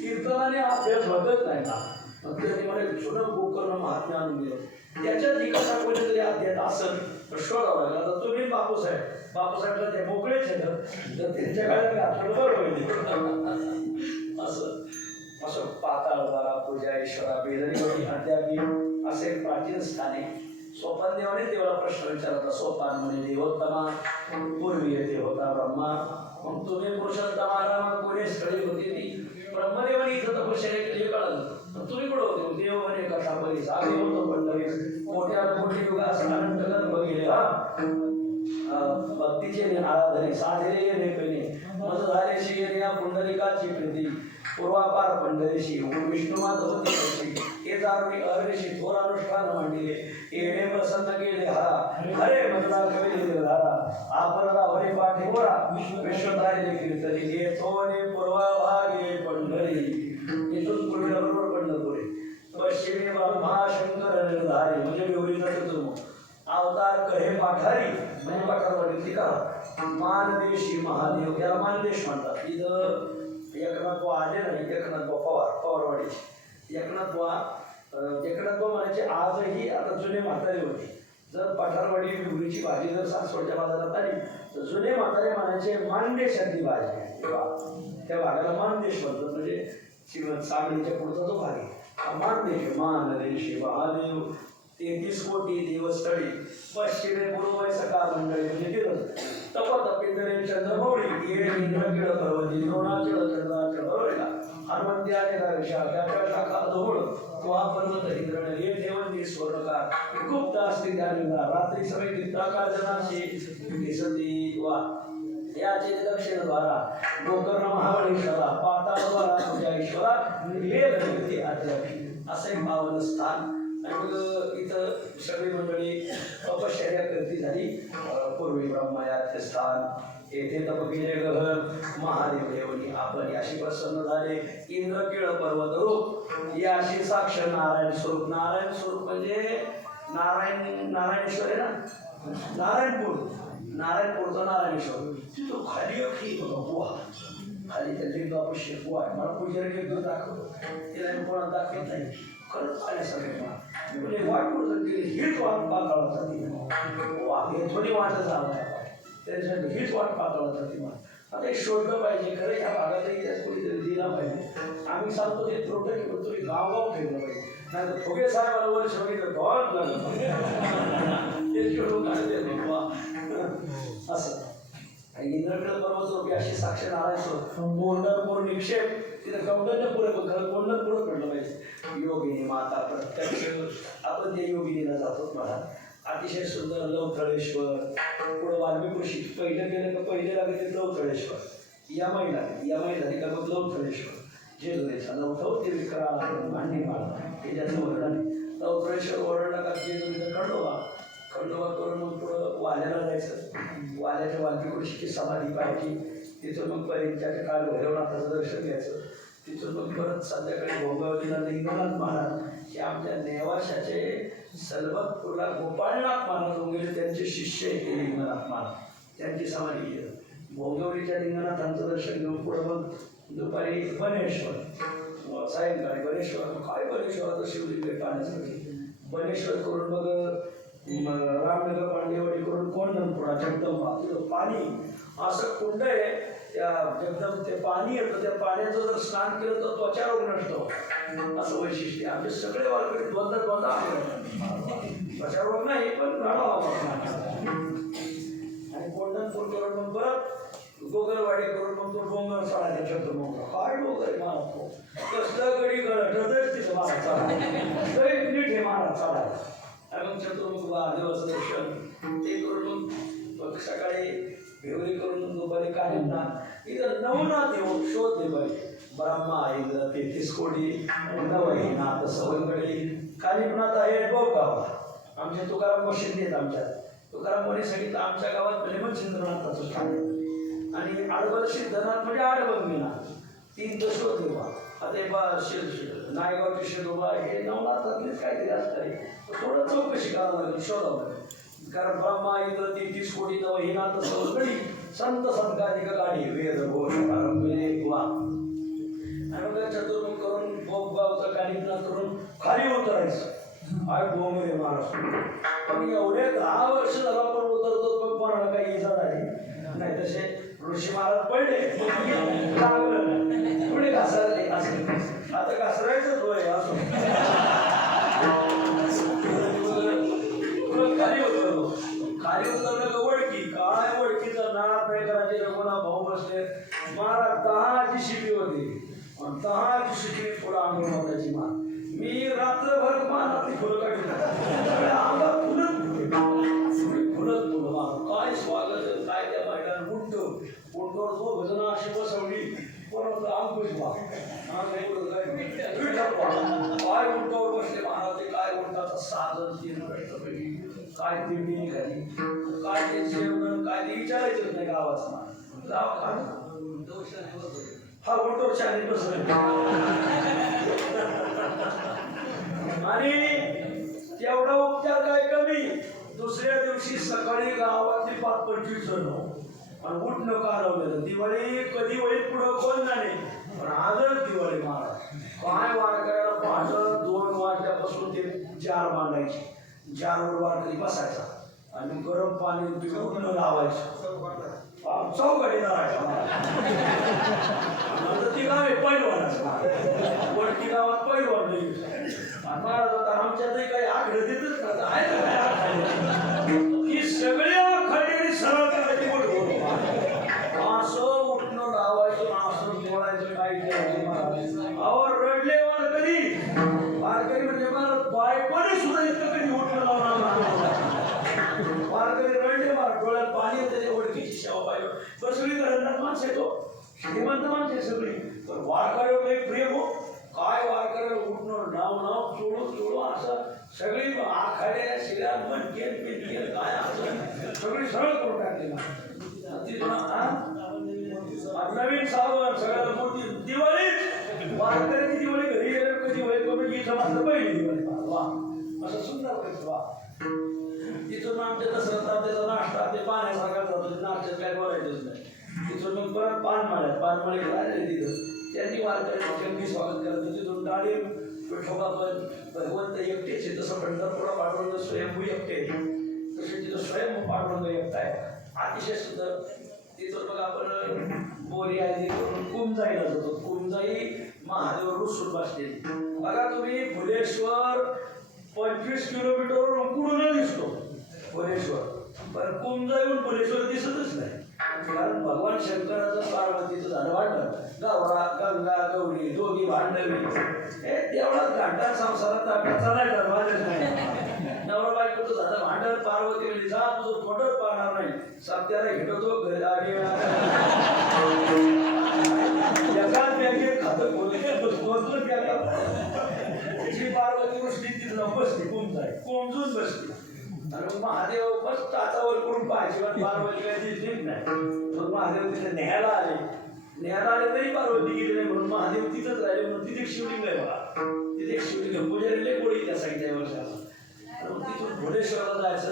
कीर्तनाने अभ्यास होतच नाही ना. मग त्यांनी मला एक जुनं गोकर्ण महात्म्य आणून दिलं. त्याच्यात एखादा कोणीतरी अध्यात असेल तर शोधावं लागलं. आता तुम्ही बापूसाहेबला ते मोकळेच आहेत तर त्यांच्या काळात घातलं बरं होईल. असं पाताळद्वारा पूजा ईश्वरा बेदरी अद्यापि असे प्राचीन स्थाने. सोपान देवाने देवाला प्रश्न विचारला. सोपान म्हणे देवोत्तमा पूर्वी येथे होता ब्रह्मा मग तुम्ही पुरुषोत्तमा रामा कोणी स्थळी होती ती. ब्रह्मदेवाने इथं तपश्चर्या केली हे कळलं. तुम्ही कुठं होते. देव म्हणे कथा बरीच आधी होतो पण लगेच मोठ्या मोठी युगास अनंत गर्भ गेले. हा भक्तीचे आराधने साधे लेखने मज झाले शिये या पुंडलिकाची प्रीती पूर्वापार पंढरीशी विष्णू माधवती हे दारुणी अहर्निशी थोर अनुष्ठान मांडिले येणे प्रसन्न केले हरा हरे मधुरा कवी धारा आपला हरे पाठे बोरा विश्वधारी कीर्तनी हे थोने पूर्वाभागे पंढरी इथून पुढे बरोबर पंढरपुरे पश्चिमे महाशंकर निर्धारी म्हणजे गौरीचा चतुर्मुख अवतार कहे पाठारी म्हणजे पाठारवाडी का मानदेशी महादेव याला मानदेश म्हणतात. इथं एकनाथ आले नाही एकनाथ पवारवाडी एकनाथ म्हणायचे आजही आता जुने म्हातारे होते. जर पठारवाडी बिगुरीची भाजी जर सासवडच्या बाजारात आली तर जुने म्हातारे म्हणायचे मानदेशातली भाजी त्या भागाला मानदेश म्हणतात. म्हणजे सांगलीच्या पुढचा जो भाग आहे मानदेश मानदेशी महादेव 33 कोटी देवस्थळी पश्चिमे पूर्व सकाळ मंडळी म्हणजे तीरथ तपतपिंदरे चंद्रमौळी ये इंद्रकिळ पर्वती द्रोणाचळ चंद्राचळ बरोबरला हनुमंती आणि राक्षा त्याच्या शाखा धोळ तो पर्वत इंद्रण ये देवंती स्वर्णकार गुप्त असते ध्यानला रात्री समय गीताकाळ जनाशी दिसती वा याचे दक्षिण द्वारा गोकर्ण महाबळेश्वरा पाताळद्वारा तुझ्या ईश्वरा हे धरती आद्यापी असे पावन स्थान. आणि इथं सगळी मंडळी तपश्चर्या करती झाली. पूर्वी ब्रह्मयाचे स्थान येथे तप केले गहन महादेव देवनी आपण याशी प्रसन्न झाले. इंद्रकिळ पर्वत रूप याशी साक्ष नारायण स्वरूप. नारायण स्वरूप म्हणजे नारायणेश्वर आहे ना नारायणपूरचा नारायणेश्वर तिथं खाली अखी बुवा खाली त्याची बापशी बुवा आहे. मला पुजारी एक दाखवतो तिला कोणा दाखवत नाही खरंच आल्यासारखे म्हणजे वाट पुढं हीच वाट पाताळत जाते वाघ हे थोडी वाटच आला त्याच्यासाठी हीच वाट पाताळत जाते. मला आता हे शोधलं पाहिजे खरं या भागातही त्याच कोणीतरी दिला पाहिजे. आम्ही सांगतो ते त्रोट किंवा तुम्ही गावगाव ठेवलं पाहिजे नाही तर थोगे साहेबाला वर्ष बघितलं डॉट लागलं ते शोधून असं. इंद्रकिळ पर्वत अशी साक्ष नारायण कोंढरपूर निक्षेप तिथं कौंडण्यपूर कोंढरपूरच पडलं पाहिजे. योगिनी माता प्रत्यक्ष आपण ते योगिनीला जातो. मला अतिशय सुंदर लवथळेश्वर पुढं वाल्मिकृषी पहिलं गेलं का पहिले लागले ते लवथळेश्वर यमाई झाली का मग लवथळेश्वर जेजुरीचा लवथव ते विक्राळा भांडी माळा हे ज्याचं वर्णन लवथळेश्वर वर्णन का जेजुरीचा खंडोबा करून मग पुढं वाल्याला जायचं. वाल्याच्या वाल्मिकृषीची समाधी पाहायची. तिथून मग परिचाच्या काळ भैरवनाथाचं दर्शन घ्यायचं. तिथून मग परत संध्याकाळी भोगावतीला लिंगनाथ महाराज हे आमच्या नेवाशाचे सलबतपूरला गोपाळनाथ महाराज वगैरे त्यांचे शिष्य हे लिंगनाथ महाराज त्यांची समाधी घेतलं. भोगवलीच्या लिंगनाथांचं दर्शन घेऊन पुढं मग दुपारी बनेश्वर सायंकाळी बनेश्वर काय बनेश्वराचं शिवलिंग पाहण्यासाठी बनेश्वर करून मग रामनगर पांडेवाडी करून कोंढणपुरा जगदंबा तिथं पाणी असं कुंड आहे त्या ते पाणी येतं. त्या पाण्याचं जर स्नान केलं तर त्वचा रोग नष्ट होतो असं वैशिष्ट्य. आमचे सगळे वारकरी द्वंद्व त्वचा रोग नाही पण आणि कोंढणपूर करून मग परत गोगलवाडी करून मग तो डोंगर चढा त्याच्यात मग काय डोंगर मारतो कसलं गडी गळतच तिथं महाराज चढा नीट हे महाराज चढायला. मग चतुर्मुख महादेवाचं दर्शन ते करून मग सकाळी भेवरी करून दुपारी कालिमनाथ इथं नवनाथ येऊन शोधले पाहिजे. ब्रह्मा इंद्र 33 कोटी नवहीनाथ सवयकडे कालिमनाथ आहे गाव आमच्या तुकाराम शिंदे आहेत. आमच्या तुकाराम मोरे सांगितलं आमच्या गावात म्हणजे मग चंद्रनाथाचं स्थान आणि आडबल सिद्धनाथ म्हणजे आडबंगीनाथ 3 तर शोधले बा. आता नायगावचे शिरोबा हे नवनाथातलेच काहीतरी असतात. थोडं चौकशी करावं लागेल शोधावं लागेल कारण ब्रह्मा इंद्र 33 कोटी नवहीनाथ सवयकडे संत संताधिक गाडी वेद घोष पारंपरे वा आणि मग चतुर्मुख करून भोगगावचं कालिमनाथ करून खाली उतरायचं. आय डोंगरे महाराष्ट्र पण एवढे 10 वर्ष झाला आपण उतरतो पण कोणाला काही इजा झाली नाही. तसे ऋषी महाराज पडले लागलं पुढे घासरले असं आता घासरायचंच होय असं खाली उतरलं का वडकी काय वडकीचा नाना पेकराचे रघुना भाऊ बसले महाराज 10ची शिटी होती 10ची शिटी पुढं अंगणाची मान मी रात्रभर मानातली फुलं काढली अंगात फुलत काय स्वागत काय त्या देवाचा साधन तीन कष्टपैकी काय दिंडी निघाली, काय ते जेवण काय ते विचारायचंच नाही गावाचा गाव हा उलटो शाळेत बसला आणि तेवढा उपचार काय कमी. दुसऱ्या दिवशी सकाळी गावातली 5-25 जण आणि उठणं कालवलेलं. दिवाळी कधी होईल पुढं कोण नाही, पण आजच दिवाळी महाराज काय वारकऱ्याला पहाट 2 वाजल्यापासून ते 4 मांडायचे. 4वर वारकरी बसायचा आणि गरम पाणी उठणं लावायचं, चौघडी धरायचा. ती गाव आहे पैलवानाचं, वडकी गावात पैलवान नाही. महाराज आता आमच्यातही काही आकडे देतच आहे ना की सगळे आखाडे सरळ करायची बोल असं उठणं लावायचं असं बोलायचं काही अहो रडले वारकरी. वारकरी म्हणजे मला बायकोने सुद्धा इतकं कधी उठणं लावणार. वारकरी रडले डोळ्यात पाणी येते ओळखीची सेवा पाहिजे. पण सगळी घरात माणसं येतो, श्रीमंत माणसं सगळी, पण वारकऱ्यावर काही प्रेम हो काय. वारकऱ्याला उठणं नाव चोळू असं सगळी आखाड्या शिरा मनकेन पिनकेन काय असं सगळी सरळ करून टाकली. नवीन सावन सगळ्यात मोठी दिवाळी. वारकऱ्याची दिवाळी घरी गेल्यावर कधी होईल कमी इथं मात्र पहिली दिवाळी. वा असं सुंदर करतो. वा तिथून आमच्या दसऱ्यात त्याचा नाश्ता ते पाण्यासारखा जातो, नाश्त्यात काय बोलायचंच नाही. तिथून मग परत पानमाळे राहिले तिथं. त्यांनी वारकऱ्यांनी स्वागत करत. तिथून डाळी विठोबा पण भगवंत एकटेच आहे. तसं पंढरपूरला पांडुरंग स्वयंभू एकटे तसे तिथं स्वयंभू पांडुरंग एकटा आहे, अतिशय सुंदर. तिथून मग आपण बोरी आली करून कुमजाईला जातो. कुमजाई महादेव रुसून बसले. बघा तुम्ही भुलेश्वर 25 किलोमीटरवरून कुठून दिसतो भुलेश्वर, पण कुमजाईहून भुलेश्वर दिसतच नाही. कारण भगवान शंकराचं पार्वतीचं झालं वाटलं. गौरा गंगा गौरी दोघी भांडवी हे तेवढाच घंटा संसारात आपल्या चालायचा माझ्याच नाही. नवरा बायकोचं झालं भांडण. पार्वती म्हणजे जा तुझं पोटच पाहणार नाही, सत्याला घेटवतो घरी एकाच बँकेत खातं खोलून त्याची पार्वती गोष्टी तिथं बसली. कोमजून बसली आणि महादेव बस टाचावर करून पाहायची, पण पार्वती काही दिसलीच नाही. मग महादेव तिथे न्यायला आले तरी पार्वती गेली नाही. म्हणून महादेव तिथंच राहिले. म्हणून तिथे एक शिवलिंग आहे बघा, तिथे एक शिवलिंग पुजारीले कोळी त्या सांगितल्या वर्षाला. मग तिथून भुलेश्वराला जायचं.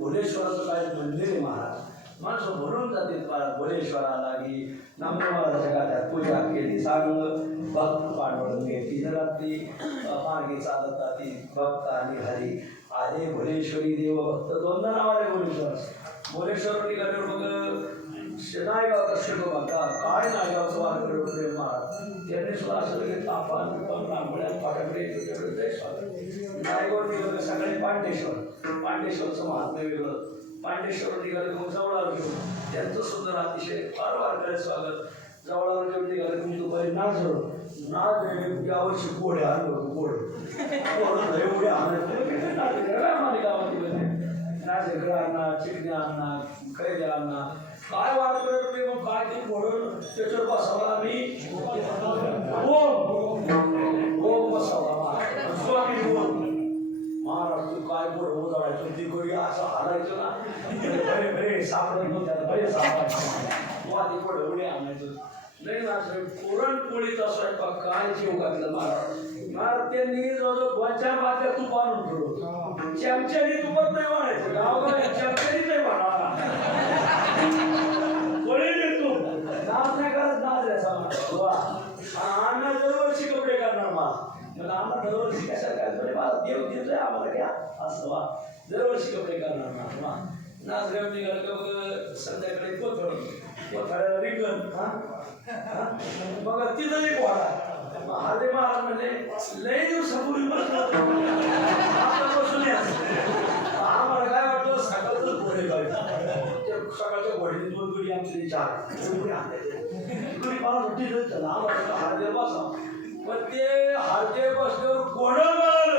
भुलेश्वराचं काय मंदिर आहे महाराज, माणसं भरून जाते भुलेश्वराला की नामदेवाच्या गाड्यात पूजा केली. सांग भक्त पांडुरंग घेतली रात्री मार्गी चालत जाती भक्त आणि हरी आले भुलेश्वरी देव भक्त. दोनदा नाव आले भुलेश्वर. भुलेश्वर निघाले मग नायगावचा शिरोबा काय नायगावचं वारकरी होते महाराज. त्यांनी सुद्धा असं घेतलं आपण रांगोळ्या फाटाकडे नायगाव निघालं सकाळी पांडेश्वरचं महात्म्य वेगळं. पांडेश्वर निघाले मग जवळावर घेऊन त्यांचं सुंदर अतिशय फार वारकऱ्या स्वागत. जवळावर घेऊन निघाले तुम्ही दुपारी नाच यावर्षी घोडे आणलं होतं. एवढे आम्हाला गावामध्ये नाचेकडे आणणार चिकण्या आणणार खैऱ्या आणणार काय वारकऱ्या मग काय ते घोडून त्याच्यावर बसावा. आम्ही ओम बसावा स्वामी ओम. महाराज तू काय गोड उजळायचो ती गोळी असं हालायचो ना बरे सापडत नव्हत्या बरे सापडायचं आधी पुढे उडे आणायचं नाही ना. पुरणपोळीचा स्वयंपाक काय जेव घातलं महाराज. त्यांनी जवळजवळ 2-4 बाटल्या तूप आणून ठेवलं. चमच्यानी तुपत नाही म्हणायचं गावगाड्या चमच्यानी नाही म्हणा पोळी देतो नाच नाही करत नाच द्यायचा अण्णा दरवर्षी कपडे करणार मला दरवर्षी कशा काय देव देतोय आम्हाला घ्या असं वा दरवर्षी कपडे करणार ना. नाचगाव निघालं का मग संध्याकाळी कोथळ्याला रिंगण मग तिथं एक वाडा. महादेव महाराज म्हणजे लय दिवसापूर्वी बसून आम्हाला काय वाटतं सकाळचं घोडे सकाळच्या घोडे 2 गुढी आमची 4 गुढी मला सुट्टी झालं आम्हाला हारदेव बसा. पण ते हारदेव बसल्यावर घोडं मिळालं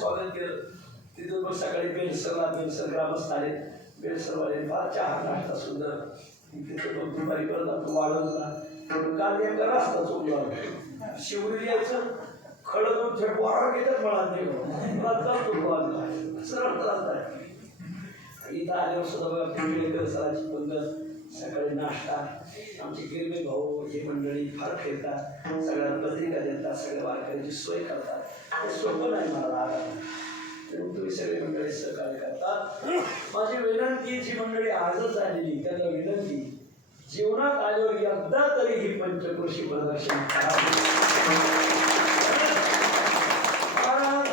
स्वागत केलं. तिथून मग सकाळी बेलसर ग्रामस्थ आले. बेलसरवाले फार चहा नाश्ता सुंदर तिथे दोन दुपारी परत आपण वाढवला काल नेमका रस्ता चुकला शिवरी यायचं खडं दोन थेट वारा घेतात मला नाही मला चालतो सरळ चालत इथं आल्यावर सुद्धा बघा पिंपळेकर सराची पंगत सकाळी नाश्ता आमचे गिरमे भाऊ ही मंडळी फार फिरतात सगळ्या पत्रिका देतात सगळ्या वारकऱ्याची सोय करतात हे सोपं नाही मला राहतात तुम्ही सगळे मंडळी सहकार्य करतात माझी विनंती जी मंडळी आजच आलेली त्यांना विनंती जीवनात आल्यावर एकदा तरी ही पंचक्रोशी प्रदर्शन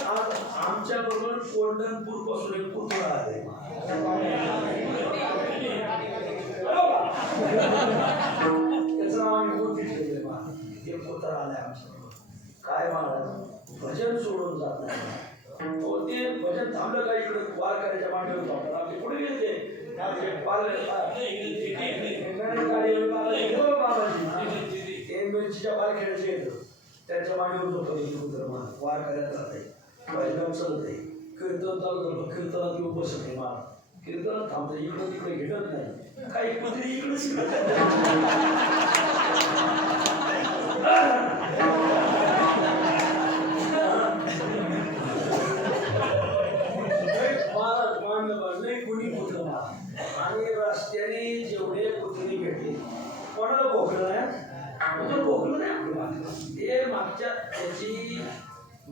आज आमच्या बरोबर कोंढणपूर पासून एक पुतळा आहे त्याचं नाव आम्ही मूर्ती ठेवले एक पुतळा आलाय आमच्या काय महाराज भजन सोडून जात नाही ते भजन थांबलं का इकडे वारकऱ्याच्या मांडीवर जातात आमचे पुढे गेले मिरचीच्या पालखेड्याचे येतं त्यांच्या मांडीवर झोपत वारकऱ्यात राहते भजनात चालत आहे कीर्तन चालू करतो कीर्तनात येऊन बसत आहे मा कीर्तनात थांबतं इकडं तिकडे घेतत नाही काही कुठे इकडे आणि रस्त्याने जेवढे पुतळी भेटले कोणाला भोगलं नाही भोगलं नाही ते मागच्या त्याची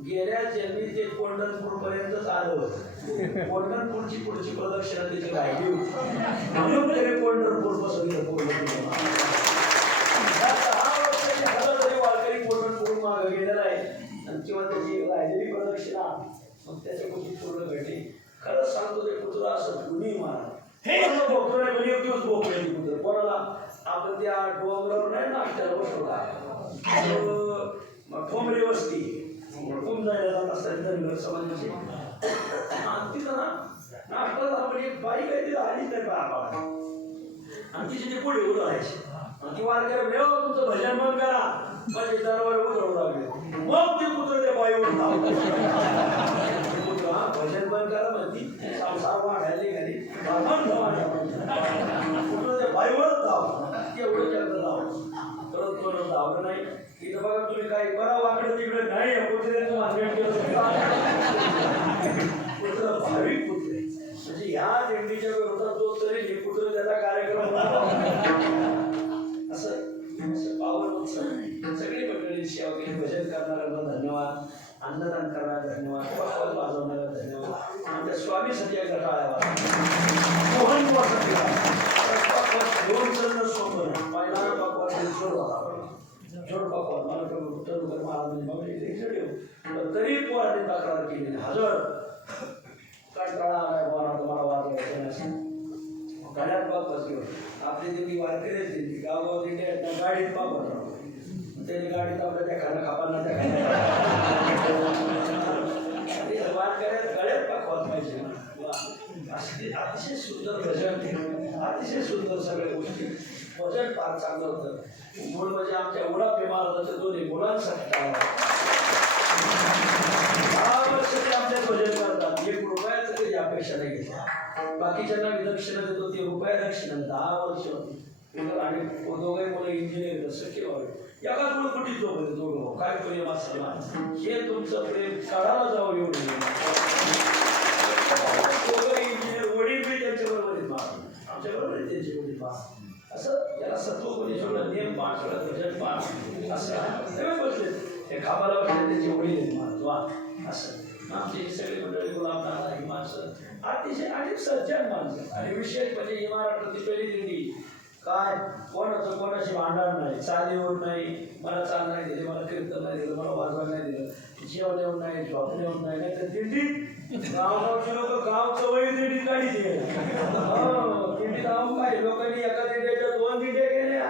गेल्या जन्मी ते कोंढणपूर पर्यंतच आलं होतं कोंढणपूरची पुढची प्रदक्षिणा त्याची राहिली होती म्हणून त्याने कोंढणपूर पासून तरी वारकरी कोंढणपूर मागे गेलेला आहे आणि किंवा त्याची राहिलेली प्रदक्षिणा मग त्याच्या कुठे पूर्ण भेटली खरंच सांगतो ते कुत्रा असं कुणी मारा एक दिवस भोगले कुत्र कोणाला आपण त्या डोंगरावर नाही नाश्त्याला बसवला ठोंबरी वस्ती जायला जात असतात धनगर समाजाची तिथं ना नाश्ता आपण एक बाई काही तिथं आलीच नाही का आणि तिचे ते पुढे उभं राहायचे ती वारकरी तुमचं भजन बंद करा माझे दरबार उतरवू लागले मग ते कुत्र त्या बाईवर भजन बंद करा म्हणती संसार वाढायला घाली कुठं त्या बाईवरच धाव एवढं जास्त धाव परत कोण धावलं नाही इथं बघा तुम्ही काय बरा वाकडं तिकडे नाही कुत्र्याचं मार्केट केलं कुत्र भाविक कुत्रे म्हणजे ह्या दिंडीच्या विरोधात जो तरी हे कुत्र त्याचा कार्यक्रम असं पावन सगळी मंडळी सेवा केली भजन करणाऱ्यांना धन्यवाद अन्नदान करणारा धन्यवाद पकवान वाजवणारा धन्यवाद आमच्या स्वामी सत्या गटाळ्यावर मोहन दोन चंद्र सोमवार पहिला पकवान जोड होता जोड पकवान मला तरुकर महाराजांनी तरी पोराने तक्रार केली हजर कंटाळा आलाय मला तुम्हाला वाजवायचं नसेल गाड्यात पाकवाच घेऊन आपली दिंडी वारकरीच दिंडी गावगाव दिंडी आहेत गाडीत पाकवाच त्याने गाडीत आपल्या त्या खाना खापांना त्या वारकऱ्यात गाड्यात पाकवाच पाहिजे अतिशय सुंदर भजन अतिशय सुंदर सगळ्या गोष्टी भजन फार चांगलं होतं मूळ म्हणजे आमच्या उडापे महाराजाच्या दोन्ही मुलांसाठी आमच्या भजन करतात 1 रुपयाचं कधी अपेक्षा नाही घेतल्या बाकीच्यांना मी दक्षिणा देतो ते रुपया दक्षिणा 10 वर्ष आणि दोघे मुलं इंजिनियर सख्य व्हावे एकाच मुलं कुठेच झोपले दोघं काय प्रेम असं हे तुमचं प्रेम काढायला जावं एवढं दोघं इंजिनियर वडील बी त्यांच्या बरोबर आमच्या बरोबर त्यांचे वडील असं याला सत्वपणी सगळं नेम पाठ सगळं भजन पाठ असं बसले ते खाबाला बसले त्याचे वडील आहेत माणूस असं आमची सगळी मंडळी गुलाबदार ही माणसं अतिशय आणि सज्जन माणसं आणि विशेष म्हणजे ही महाराष्ट्राची पहिली दिंडी काय कोणाचं कोणाशी भांडण नाही चालीवर नाही मला चाल नाही दिली मला कीर्तन नाही दिलं मला वाजवा नाही दिलं जेवण येऊन नाही झोप येऊन नाही नाही तर दिंडीत गावगावची लोक गावचं वय दिंडी काढी दिंडी जाऊन काय लोकांनी एका दिंड्याच्या 2 दिंड्या केल्या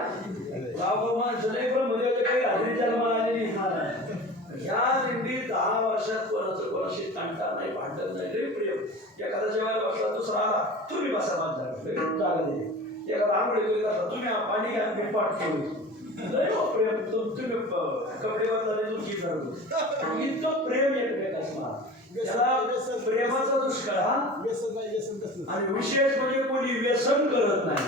गावगाव माणसं नाही पण मध्ये काही हजेरी जन्माला आलेली ह्या दिंडीत 10 वर्षात कोणाचं कोणाशी तांटा नाही भांडण नाही रे प्रेम एखादा जेवायला बसला दुसरा आला तुम्ही बसा माझ्या जागा दे एखादा आंघोळी करीत असला तुम्ही पाणी घ्या मी पाठ करू नाही हो प्रेम तुम्ही कपडे बदलाले तुमची करतो इतकं प्रेम एकमेकांना त्याला प्रेमाचा दुष्काळ हा आणि विशेष म्हणजे कोणी व्यसन करत नाही.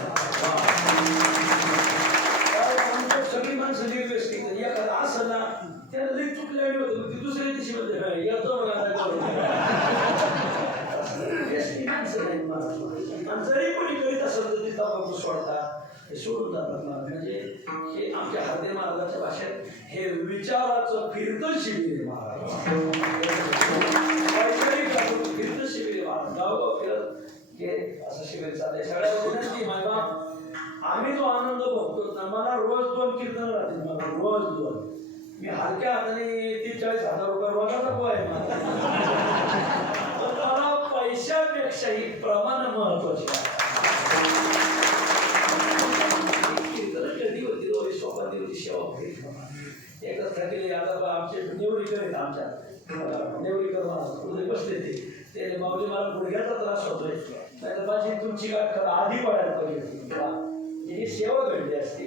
सगळी माणसं व्यवस्थित एखादा असं ना त्याला लई चुकलेली होतं ती दुसऱ्या दिवशी म्हणजे येतो माणसं नाही मला जरी कोणी करीत असेल तर ती तंबाखू सोडतात हे सोडून जातात मला म्हणजे हे आमच्या हार्दिक महाराजांच्या भाषेत हे विचाराचं फिरतं शिबिर महाराज फिरतं शिबिर महाराज गाव फिरत हे असं शिबिर चाललंय सगळ्या विनंती माझा आम्ही जो आनंद बघतो ना मला रोज 2 कीर्तन राहतील मला रोज 2 मी हलक्या हाताने 30-40 हजार रुपये रोजा नको आहे मला पैशापेक्षाही प्रमाण महत्वाचे कीर्तन कधी होती रोज सोपाती होती सेवा होती एकदा थकले आता आमचे नेवरीकर आहेत आमच्या नेवरीकर मला बसले ते माऊली मला गुडघ्याचा त्रास होतोय नाही माझी तुमची गाठ खरं आधी पडायला पाहिजे ही सेवा घडली असते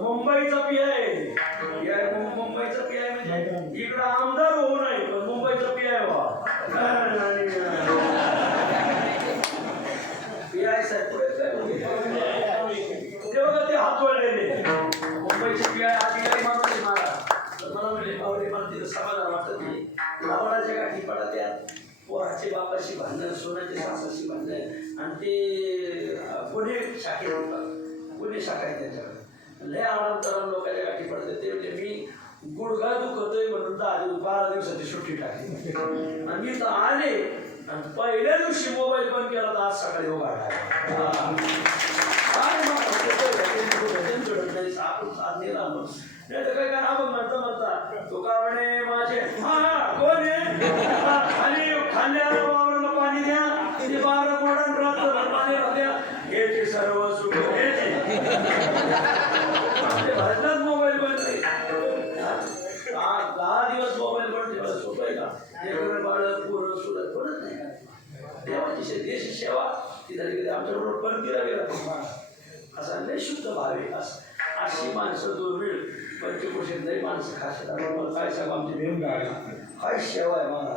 मुंबईचा पीआय मुंबईचा पीआय म्हणजे इकडं आमदार होऊ नये पण मुंबईचा पीआय व्हा पीआय साहेब तेव्हा ते हात वळलेले मुंबईचे पीआय अधिकारी माणूस मला मला म्हणजे मला तिथं समाधान वाटत नाही लावडाच्या गाठी पडा त्या पोराचे बापाशी भांडण सोनाचे सासाशी भांडण आणि ते पुणे शाखेत पुणे शाखा आहे त्यांच्याकडे लय आनंतराम लोकांच्या गाठी पडते ते म्हणजे मी गुडघा दुखतोय म्हणून 12 दिवसाची सुट्टी टाकली आणि मी तर आले आणि पहिल्या दिवशी मोबाईल बंद केला तर आज सकाळी उघडला नाही तर काय करा आपण म्हणता तो का म्हणे माझे कोण आहे खाली खांद्याला वावराला पाणी द्या ते 12 मोडा रात्र पाणी द्या हे सर्व सुख भारतात मोबाईल बंद नाही 10 दिवस मोबाईल बंद ठेवायला सोपं आहे का बाळ पूर्ण सुरत पडत नाही देवाची देश सेवा ती झाली कधी आमच्याबरोबर परतीला गेला असा लय शुद्ध भावे अशी माणसं दुर्मिळ पंचकोशीत लई माणसं खाशात मला काय सांगू आमची भेम गाडी काय सेवा आहे मला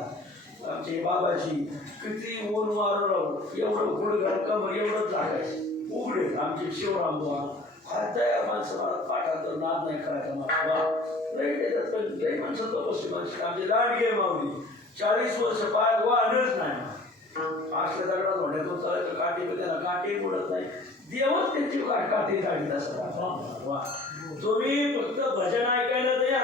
आमची बाबाची किती ऊन वारं राहून एवढं गुडघर कमर एवढंच जागायचं उघडे आमची शिवराम बुवा काय तयार माणसं मला पाठात नाद नाही करायचा मला लई त्याच्यात पण लई माणसं तपस्वी माणसं आमची लाडगी आहे माऊली 40 वर्ष पाय वाढच नाही असल्या दगडात धोंड्यातून चालायचं काठी पण त्याला काठी उडत नाही देवच त्यांची काठी काढीत असतात तुम्ही फक्त भजन ऐकायला द्या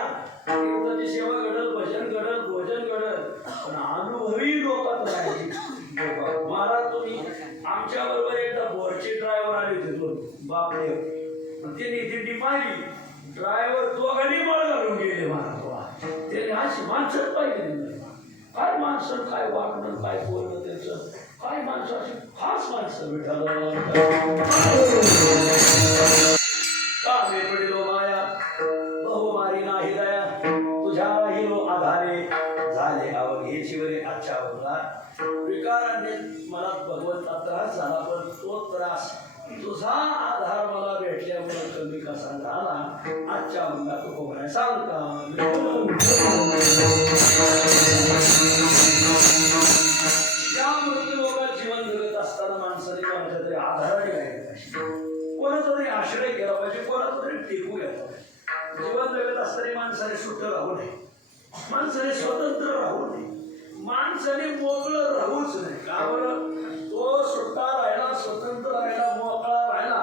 कीर्तनाची सेवा घडल भजन घडल भोजन घडल पण अनुभवी लोकात राहायची महाराज तुम्ही आमच्या बरोबर एकदा बोरचे ड्रायव्हर आले होते 2 बापरे त्यांनी दिंडी पाहिली ड्रायव्हर दोघांनी बळ घालून गेले महाराज त्यांनी अशी माणसंच पाहिजे काय माणसं काय वागणं काय बोलणं त्याचं काय माणसं अशी खास माणसं विठाल कामे पडिलो माया बहुमारी नाही दया तुझ्या हिरो आधारे झाले अवघेची वरे आजच्या बोलला विकाराने मला भगवंता त्रास झाला पण तो त्रास तुझा आधार मला भेटल्यामुळे कमी कसा झाला आजच्या अंगा तू कोण सांगता या मृत्यू लोकात जीवन जगत असताना माणसाने कोणाच्या तरी आधाराने राहिलं पाहिजे कोणाचा तरी आश्रय केला पाहिजे कोणाचा तरी टेकू घ्यायला पाहिजे जीवन जगत असताना माणसाने सुट्ट राहू नये माणसाने स्वतंत्र राहू नये, माणसाने मोकळं राहूच नाही. का बरं? तो सुट्टा राहिला, स्वतंत्र राहिला, मोकळा राहिला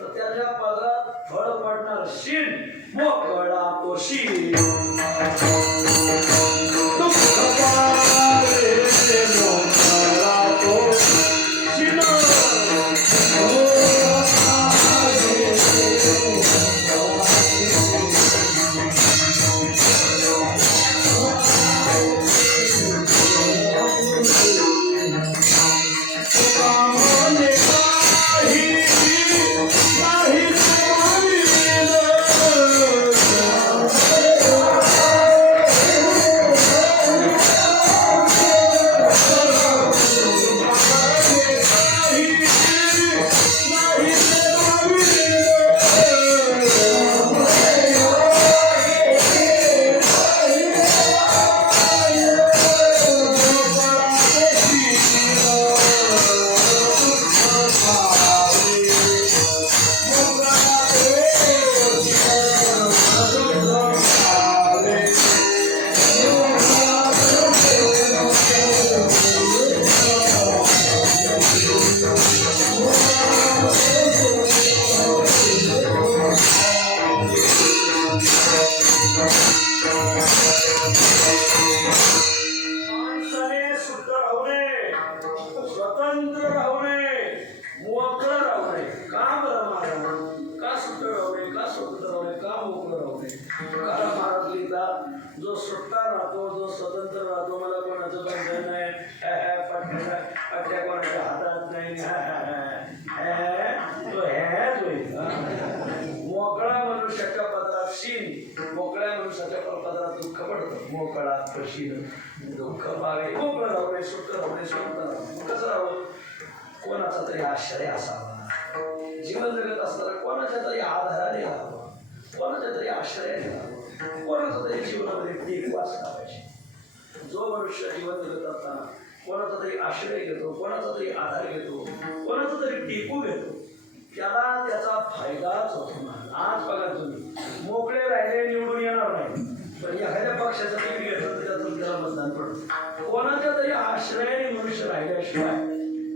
तर त्याच्या पदरात फळ पडणार शीन. मोकळा तो शीन जो सुट्टा राहतो, जो स्वतंत्र राहतो, मला कोणाचं बंधन नाही, पट्ट्या कोणाच्या हातात नाही, तो ह्याच होईल. मोकळा मनुष्याच्या पदरात शीन, मोकळ्या मनुष्याच्या पदरात दुःख पडतं. मोकळा शीन दुःख पावे. मोकळं राहू नये, सुट्ट राहू नये, स्वतंत्र राहू. कसं राहावं? कोणाचा तरी आश्रय असावा. जीवन जगत असताना कोणाच्या तरी आधाराने राहावं, कोणाच्या तरी आश्रयाने राहावं, कोणाचा तरी जीवनामध्ये टेकू असला पाहिजे. जो मनुष्य जीवन जगत असताना कोणाचा तरी आश्रय घेतो, कोणाचा तरी आधार घेतो, कोणाचा तरी टेकू घेतो, त्याला त्याचा फायदाच होतो. आज बघा तुम्ही मोकळे राहिले निवडून येणार नाही, पण एखाद्या पक्षाचं तिकीट घेतलं तर त्यातून त्याला मतदान पडतं. कोणाच्या तरी आश्रयाने मनुष्य राहिल्याशिवाय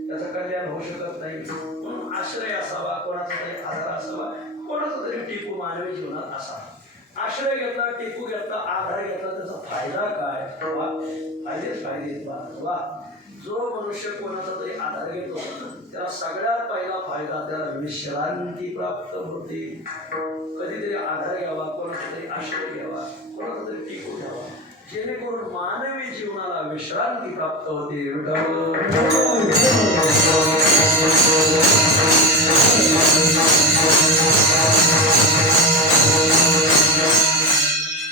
त्याचं कल्याण होऊ शकत नाही. म्हणून आश्रय असावा, कोणाचा तरी आधार असावा, कोणाचा तरी टेकू मानवी जीवनात असावा. आश्रय घेतला, टेकू घेतला, आधार घेतला, त्याचा फायदा काय? फायदेच फायदे. वा, जो मनुष्य कोणाचा तरी आधार घेतो त्याला सगळ्यात पहिला फायदा, त्याला विश्रांती प्राप्त होते. कधीतरी आधार घ्यावा, कोणाचा तरी आश्रय घ्यावा, कोणाचा तरी टेकू घ्यावा, जेणेकरून मानवी जीवनाला विश्रांती प्राप्त होते.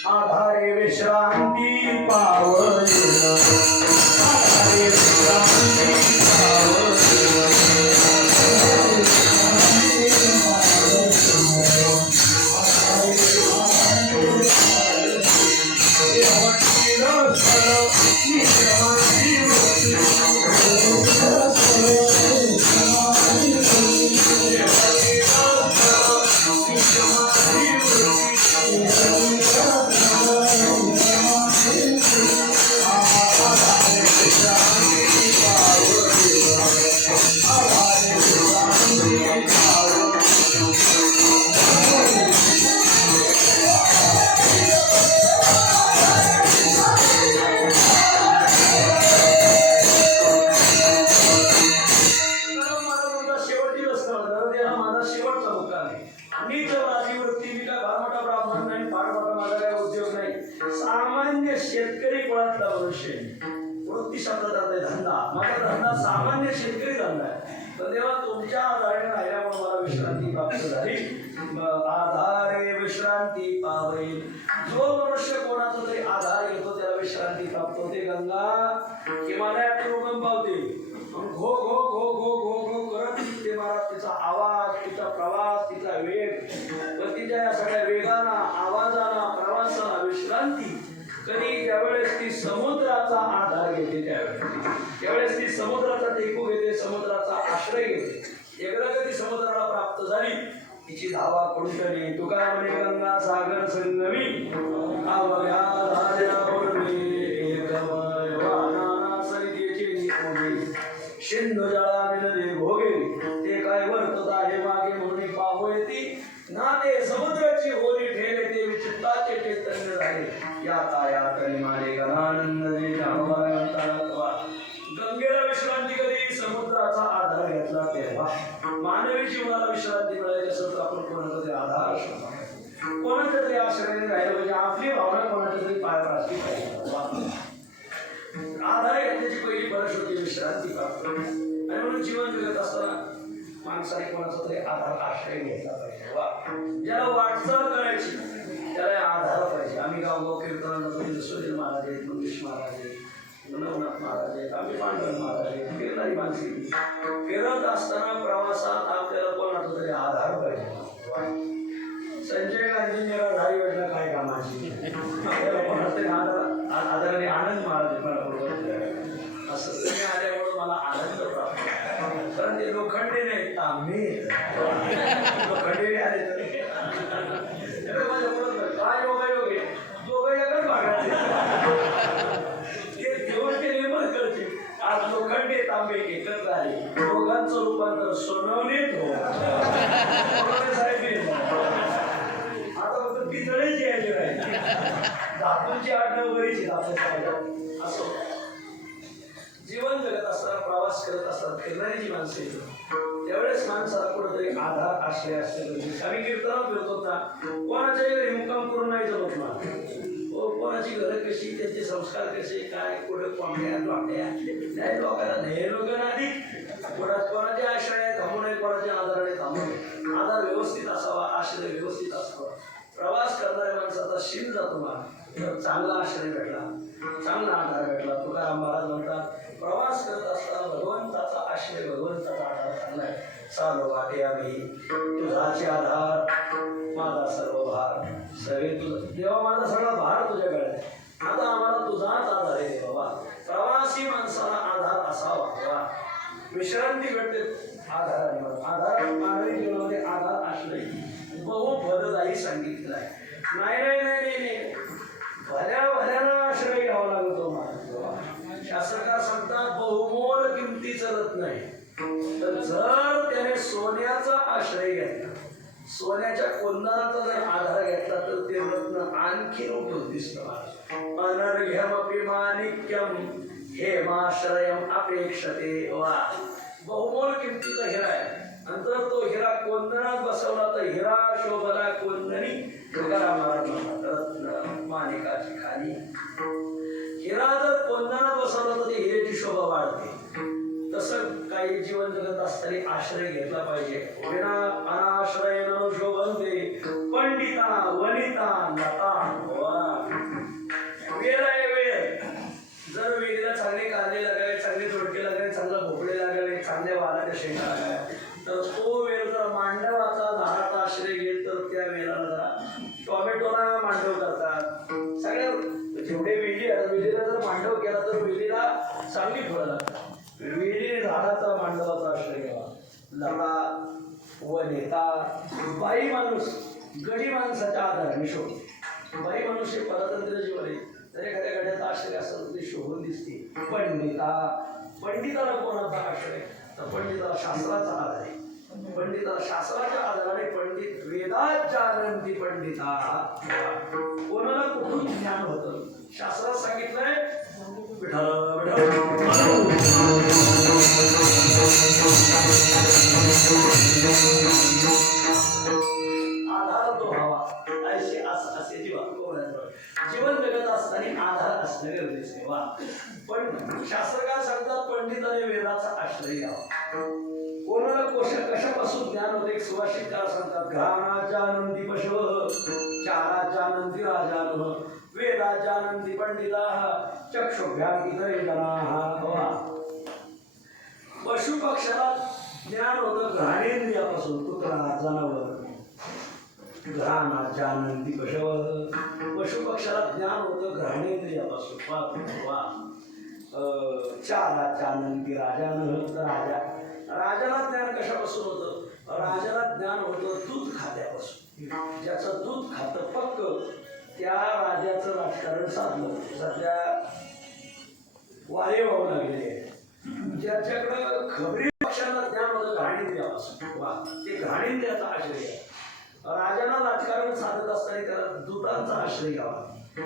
आधारे विश्रांती पावल, आधारे विश्रांती पावल, शेतकरी कुळातला मनुष्य. वृत्ती शब्दाचा धंदा, माझा धंदा सामान्य शेतकरी धंदा आहे. तर तेव्हा तुमच्या आधारे राहिल्यामुळे मला विश्रांती प्राप्त झाली. आधारे विश्रांती पावे. जो मनुष्य कोणाचा तरी आधार घेतो त्याला विश्रांती प्राप्त होते. गंगा हिमालयात उगम पावते, घो घो घो घो घो घो करत ते महाराज तिचा आवाज, तिचा प्रवास, तिचा वेग, व तिच्या या सगळ्या वेगाना, आवाजाला, प्रवासाला विश्रांती कधी ज्यावेळेस ती समुद्राचा आधार घेते, त्यावेळेस ती समुद्राचा टेकू घेते, समुद्राचा आश्रय घेते. एकदा कधी समुद्राला प्राप्त झाली तिची धावा कुंडली तुका म्हणे गंगा सागर संगमी अवघ्या धाऱ्या उरली एकमय वाहनाना सरितेची निकोनी सिंधू जळा मिळले भोगे ते काय वर्तत आहे मागे म्हणून पाहू येती ना ते समुद्राची होली ठेले ते विचित्ताचे चैतन्य झाले याता यातनी माले गणानंद गंगेला विश्रांती कधी समुद्राचा आधार घेतला तेव्हा मानवी जीवनाला विश्रांती मिळाली असं तर आपण कोणाचा तरी आधार शोधावा कोणाच्या तरी आश्रयाने राहिलं म्हणजे आपली भावना कोणाच्या तरी पाय पाचली पाहिजे आधार घेतल्याची पहिली बरस होती विश्रांती प्राप्त आणि म्हणून जीवन जगत असताना माणसाने कोणाचा तरी आधार आश्रय घेतला पाहिजे ज्याला वाटचाल करायची त्याला आधार पाहिजे आम्ही गावगाव कीर्तनाला जातो सुनील महाराज आहेत मंगेश महाराज आहेत नवनाथ महाराज आहेत आम्ही पांडव महाराज आहेत फिरणारी माणसे फिरत असताना प्रवासात आपल्याला कोणाचा तरी आधार पाहिजे संजय गांधी निराधार योजना काय कामाची आपल्याला कोणाचा तरी आधाराने आनंद महाराज मला बरोबर असं तुम्ही आल्यामुळे मला आनंद प्राप्त कारण ते लोखंडे नाही तांबे लोखंडे आले तर माझ्या बरोबर काय योगायोग आहे दोघं एकच भागाचे ते देऊन ते निर्माण करते आज लोखंडे तांबे एकत्र आले दोघांचं रूपांतर सोनवणीत हो साहेब आता फक्त पितळेची यायची राहिली धातूची आडणं बरीच आपल्या असं जीवन जगत असताना प्रवास करत असताना फिरणारी जी माणसं येतात त्यावेळेस माणसाला कुठेतरी आधार आश्रय असते आम्ही कीर्तनात फिरतो ना कोणाच्या घरी मुक्काम करून नाही जमत ना कोणाची घरं कशी त्यांचे संस्कार कसे काय कुठं कोंबड्या लोंड्या नाही लोकांना ध्येय लोकांना अधिक कोणाच्या आश्रयात थांबू नये कोणाच्या आधाराने थांबू नये आधार व्यवस्थित असावा आश्रय व्यवस्थित असावा प्रवास करणाऱ्या माणसाचा शील जातो ना चांगला आश्रय भेटला चांगला आधार भेटला तुकाराम महाराज म्हणतात प्रवास करत असताना भगवंताचा आश्रय भगवंताचा आधार चांगला आहे चालू वाटे आम्ही तुझाचे आधार माझा सर्व भार सगळे तुझं देवा माझा सगळा भार तुझ्याकडे आहे आता आम्हाला तुझाच आधार आहे बाबा प्रवासी माणसाला आधार असावा बाबा विश्रांती भेटते आधाराने आधार मानवी जीवनामध्ये आधार आश्रय बहुपददायी सांगितलेलं आहे नाही भल्याला आश्रय घ्यावा लागतो मला शास्त्रकार सांगतात बहुमोल किमती चलत नाही तर जर त्याने सोन्याचा आश्रय घेतला सोन्याच्या कोंदणाचा जर आधार घेतला तर ते रत्न आणखी उठून दिसतं अनर्घ्यमपि माणिक्यम हेमाश्रयम अपेक्षते वा बहुमोल किमतीचा हिरा आहे आणि जर तो हिरा कोंदणात बसवला तर हिरा शोभला कोंदणी तुकाराम महाराज म्हणतात रत्न माणिकाची खाली हिरा जर कोंदणात बसवला तर ते हिऱ्याची शोभा वाढते तसं काही जीवन जगत असताना आश्रय घेतला पाहिजे विना अनाश्रय न शोभनते पंडिता वनिता लता वेळ आहे वेळ जर वेळीला चांगले कांदे लागावे चांगले तोडके लागावे चांगला भोपळे लागावे चांगल्या वालाच्या शेंगा लागाव्या तर तो वेळ जर मांडवाचा झाडाचा आश्रय घेत तर त्या वेळेला जरा टोमॅटोला मांडव करतात सगळ्या जेवढे वेली आहेत वेलीला जर मांडव केला तर वेलीला चांगली फळं लागतात वेली झाडाचा मांडवाचा आश्रय घ्यावा लता व नेता बाई माणूस गडी माणसाच्या आधाराने शोध बाई माणूस हे परतंत्र जीवन आहे तर एखाद्या गड्याचा आश्रय असतात ते शोभून दिसते पंडिताला कोणाचा आश्रय तर पंडिताला शास्त्राचा आधार आहे पंडिताला शास्त्राच्या आधाराने पंडित वेदात जानंती पंडिता कोणाला कुठून ज्ञान होतं शास्त्रात सांगितलंय आधार तो हवा असे जीवन जगत असताना आधार असणं गरजेचं आहे वा पण शास्त्रकार सांगतात पंडिताने वेदाचा आश्रय घ्यावा कोणाला कशापासून ज्ञान होते एक सुभाषितकार सांगतात घ्राणाचानंदी पशव चाराचानंदी राजान वेदाचानंदी पंडिता चक्षुभ्याकितरे जनाः पशु पक्षाला ज्ञान होतं घ्राणेंद्रियापासून कुत्रा जनावर घ्राणाचानंदी पशव पशु पक्षाला ज्ञान होतं घ्राणेंद्रियापासून चाराचानंदी राजान राजाला ज्ञान कशापासून होतं राजाला ज्ञान होतं दूध खात्यापासून. ज्याचं दूध खातं पक्क त्या राजाचं राजकारण साधलं. सध्या वारे वाहू लागलेले आहे. ज्याच्याकडं खबरी पक्षाला ज्ञान होतं घाणींद्रियापासून, वा ते घाणींद्रियाचा आश्रय आहे. राजाला राजकारण साधत असताना त्याला दूतांचा आश्रय घ्यावा.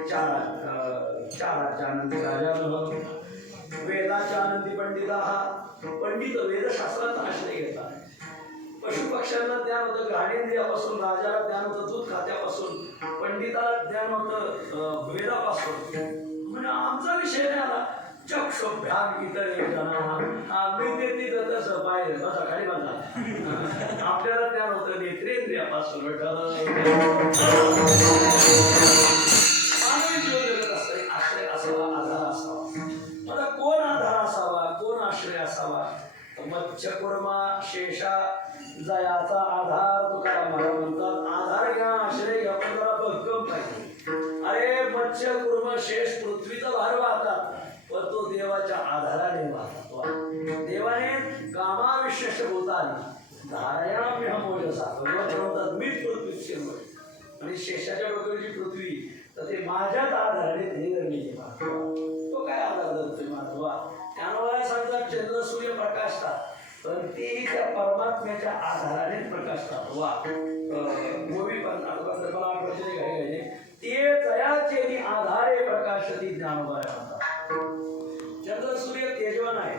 चाराच्या आनंदी राजा वेदाच्या आनंदी पंडिता. हा पंडित वेदशास्त्राचा आश्रय घेतात. पशुपक्ष्यांना ज्ञान होतं घाणेंद्रियापासून, राजाला ज्ञान होतं दूध खात्यापासून, पंडिताला ज्ञान होतं वेदापासून. म्हणजे आमचा विषय नाही आला चक्षुभ्याम इतरे जना. मी ते तिथं तसं पाहिजे तसं खाली बांधला. आपल्याला ज्ञान होतं नेत्रेंद्रियापासून. मानवी जीवन जगत असतं आश्रय असावा, आधार असावा. मला कोण आधार असावा, कोण आश्रय असावा? मत्स्यकुर्मा शेषा जयाचा आधार. तुकाराम महाराज म्हणतात आधार घ्या, आश्रय घ्या, पण जरा भक्कम पाहिजे. अरे मत्स्यकुर्म शेष पृथ्वीचा भार वाहतात, पण तो देवाच्या आधाराने वाहतात. देवाने कामाविशेष भूतानी धारयाम्यहम ओजसा. भगवान म्हणतात मीच पृथ्वी शिरवळ. आणि शेषाच्या डोक्याची पृथ्वी तर ते माझ्याच आधाराने धैर्य वाहतो. तो काय आधार धरतोय माधवा? त्यामुळे सांगतात चंद्र सूर्य प्रकाशतात, पण तेही त्या परमात्म्याच्या आधाराने प्रकाशतात. वा गोवी पण मला आठवते घाई ते जयाचे आधारे प्रकाशती ज्ञानोबाय म्हणतात. चंद्र सूर्य तेजवान आहे,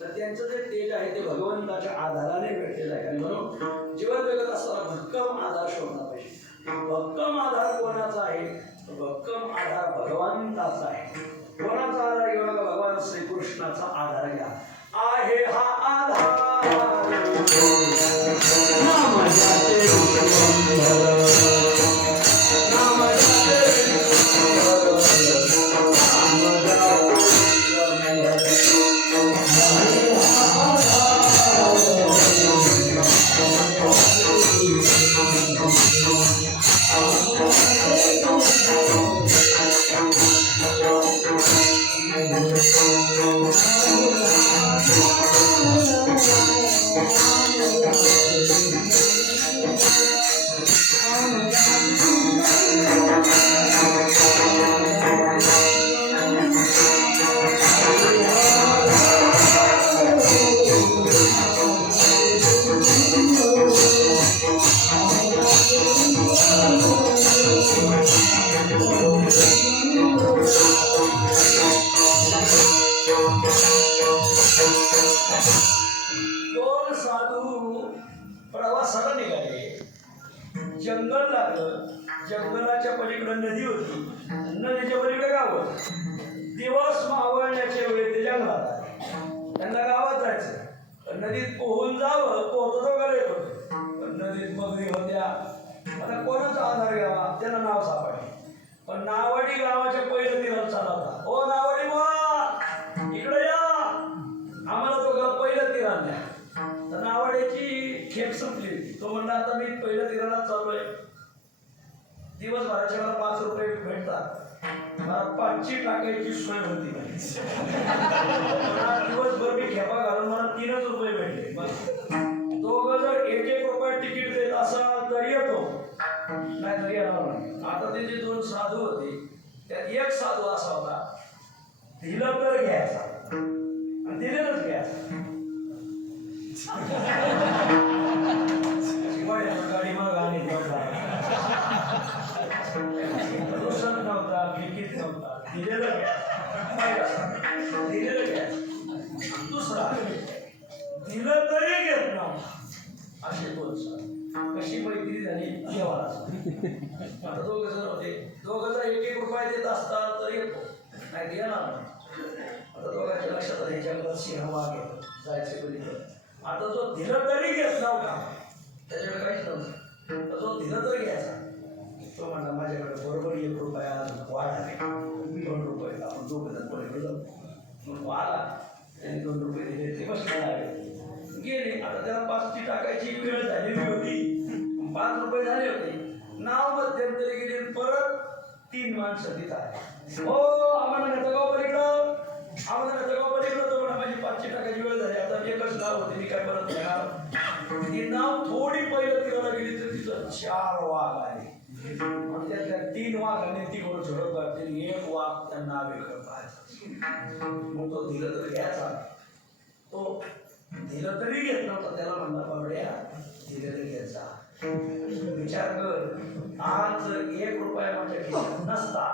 तर त्यांचं जे तेज आहे ते भगवंताच्या आधाराने भेटलेलं आहे. आणि म्हणून जीवन जगत असताना भक्कम आधार शोधला पाहिजे. भक्कम आधार कोणाचा आहे? भक्कम आधार भगवंताचा आहे. कोणाचा आधार घेऊ नका, भगवान श्रीकृष्णाचा आधार घ्या. आहे हा आधार जंगल लागलं. जंगलाच्या पलीकडे नदी होती, नदीच्या पलीकडे गाव होतं. दिवस मावळण्याच्या वेळी ते जंगलात आले. त्यांना गावात जायचं, पण नदीत पोहून जावं, पोहतो तो येत होते, पण नदीत मगरी होत्या. आता कोणाचा आधार घ्यावा? त्यांना नाव सापडले. पण नावाडी गावाच्या पहिलं तीरात चालवता. ओ नावाडी वा इकडे या, आम्हाला तो पहिलं तीरात द्या. तर नावाड्याची खेप संपली होती. तो म्हणला आता मी पहिल्या तीराला चाललोय, दिवसभराच्या मला 5 रुपये भेटतात, मला 5ची टाकायची सोय होती. दिवसभर मी खेपा घालून मला 3च रुपये भेटले. दोघं जर 1-1 रुपये तिकीट देत असाल तर येतो, नाही तर येणार नाही. आता ते जे 2 साधू होते, त्यात एक साधू असा होता, दिलं तर घ्यायचा आणि दिलेलंच घ्यायचं. गाडी मग गाणी नव्हता, प्रदूषण नव्हता, लिखित नव्हता, दिलेलं घ्यायचं, दिलेलं घ्यायचं. दुसरा दिलं तरी घेत नव्हता. असे 2 साधू. कशी मैत्री झाली देवाला. आता 2 जण होते, 2 जण 1-1 रुपये देत असतात तर येतो, नाही देणार नाही. आता दोघांच्या लक्षात आले जंगलात सिंह वाघ येतो, जायचे पलीकडे. आता जो दिलं तरी घेत नव्हता, त्याच्याकडे काहीच नव्हतं, तर जो दिलं तरी घ्यायचा. तो म्हणला माझ्याकडे बरोबर 1 रुपया वाढ आहे, 2 रुपये, आपण 2 जण पलीकडे जाऊ. म्हणून आला, त्याने 2 रुपये दिले, ते बसला गेले. आता त्याला 5ची टाकायची वेळ झालेली होती, 5 रुपये झाले होते. नाव मध्यंतरी गेले, परत 3 माणसं तिथं आले. हो आम्हाला नेता गाव पलीकडं आम्हाला तेव्हा पलीकडे तो म्हणा माझी 500 टाकायची वेळ झाली आता एकच नाव होते मी काय परत घेणार ती नाव थोडी पहिलं तिला गेली तर तिचं 4 वाघ आले मग त्यातल्या 3 वाघांनी ती करून झडप घातली 1 वाघ त्यांना वेगळं पाहायचा मग तो दिलं तर घ्यायचा तो दिलं तरी घेत नव्हता त्याला म्हणला बाबड्या दिलं तरी घ्यायचा विचार कर आज जर 1 रुपया माझ्या खिशात नसता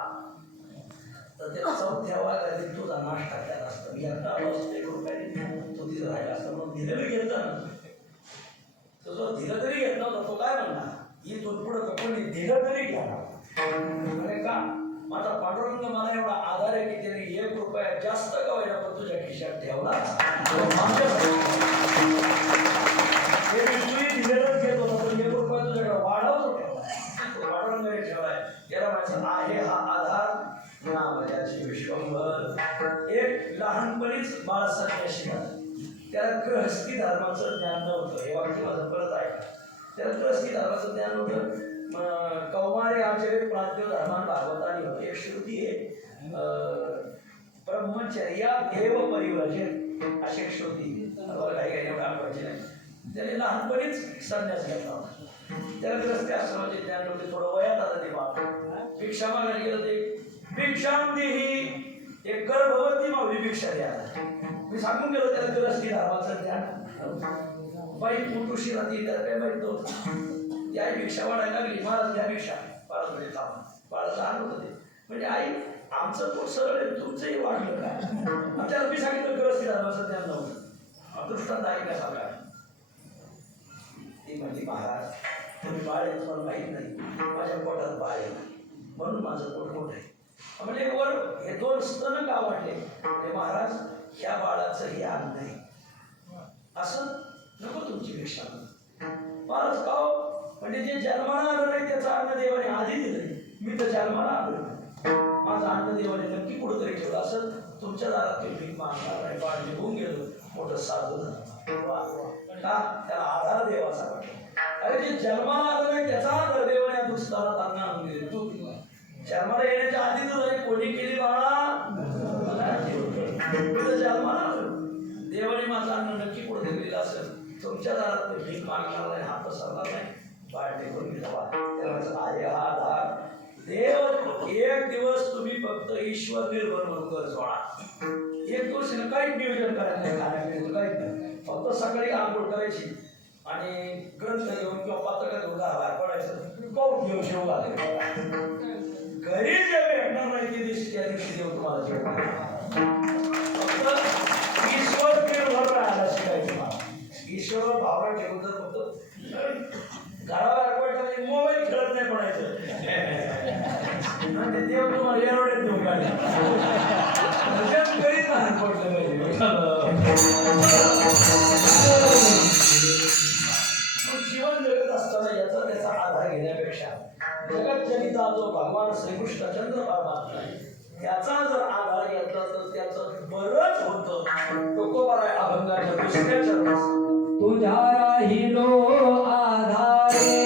तर त्या चौथ्या वाघाने तुझा नाश्ता केला असता मी आता 1 रुपयाने तो तिथं राहिला असता मग दिलं तरी घेतला ना तो जो दिलं तरी घेत नव्हता तो काय म्हणला इथून पुढं कोणी दिलं तरी घ्या अरे का माझा पांडुरंग मला एवढा आधार आहे की त्याने 1 रुपया जास्त का होईना पण तुझ्या खिशात ठेवला दिलेलंच घेत होता पण 1 रुपया तुझ्याकडे वाढवतो ठेवला पांडुरंगाने ठेवलाय त्याला म्हणायचं आहे हा आधार नामयाचे विश्वंभर एक लहानपणीच बाळ संन्यासी त्याला गृहस्थी धर्माचं ज्ञान नव्हतं हे वाक्य माझं परत ऐका त्याला गृहस्थी धर्माचं ज्ञान नव्हतं कौमारे आचार्य प्राज्ञ धर्मान भागवतानी होते एक श्रुती आहे ब्रह्मचर्या एव परिव्रजन अशी श्रुती काही काही एवढं आठवायचे नाही त्याने लहानपणीच संन्यास घेतला होता त्याला गृहस्थी आश्रमाचे ज्ञान नव्हते थोडं वयात आता ते बाप भिक्षा मागायला गेलं ते भिक्षाम देही एक गर्भवती माऊली भिक्षा द्यायला मी सांगून गेलो त्याला गृहस्थी धर्माचं ज्ञान बाई पुरुषी राहते त्याला काय माहित नव्हतं ती आई भिक्षा वाढायला लागली महाराज द्या भिक्षा महाराज म्हणजे थांब बाळा लहान होतं ते म्हणजे आई आमचं पोट सरळ आहे तुमचंही वाढलं काय त्याला मी सांगितलं गृहस्थी धर्माचं ज्ञान नव्हतं दृष्टांत ऐकण्या सांगा ती म्हणली महाराज तुम्ही बाळ आहे तुम्हाला माहीत नाही माझ्या पोटात बाळ आहे म्हणून माझं पोट मोठं आहे म्हणजे वर हे 2 स्तन का वाटले महाराज ह्या बाळाचं हे अन्न आहे असं नको तुमची भिक्षा महाराज का म्हणजे जे जन्माला आलं नाही त्याचं अन्न देवाने आधी दिलंय मी तर जन्माला आलो माझं अन्न देवाने नक्की कुठंतरी ठेवलं असं तुमच्या दारात ते भीक मागणार नाही बाळ निघून गेलो मोठं साधू झालं का त्याला आधार देवाचा वाटतो अरे जे जन्माला आलं नाही त्याचा आधार देवाने दुसऱ्याला अन्न आणून दिले तू जन्माला येण्याच्या आधी तुझा कोणी केली बाळा जन्माला देवाने माझं अन्न नक्की पुढे दिलेलं असेल तुमच्या दारात भीक मागणार नाही हात पसरणार नाही बाळ टेकून घ्यावा त्याला आहे हा आधार देव 1 दिवस तुम्ही फक्त ईश्वर निर्भर म्हणून कर सोडा 1 दिवस काहीच नियोजन करायचं नाही खाण्यापिण्याचं काहीच नाही फक्त सकाळी आंघोळ करायची आणि ग्रंथ घेऊन किंवा पातळ घेऊन घराबाहेर पडायचं कौट घेऊन शेव घालायचं घरी जे भेटणार नाही ते दिवशी त्या दिवशी देऊ तुम्हाला फक्त ईश्वर निर्भर राहायला शिकायचं मला ईश्वर भावना ठेवून जर फक्त घराबाहेर पडलं मोबाईल खेळत नाही पडायचं ते देव तुम्हाला एवढेच देऊ काढले घरीच नाही पडलं पाहिजे जीवन जगत असताना याचा त्याचा आधार घेण्यापेक्षा जगत जनिता जो भगवान श्रीकृष्ण चंद्र परमात्मा त्याचा जर आधार घेतला तर त्याचं बरंच होतं टोकोबार आहे अभंगाच्या दुसऱ्या चरणात तुझ्या राहिलो आधारे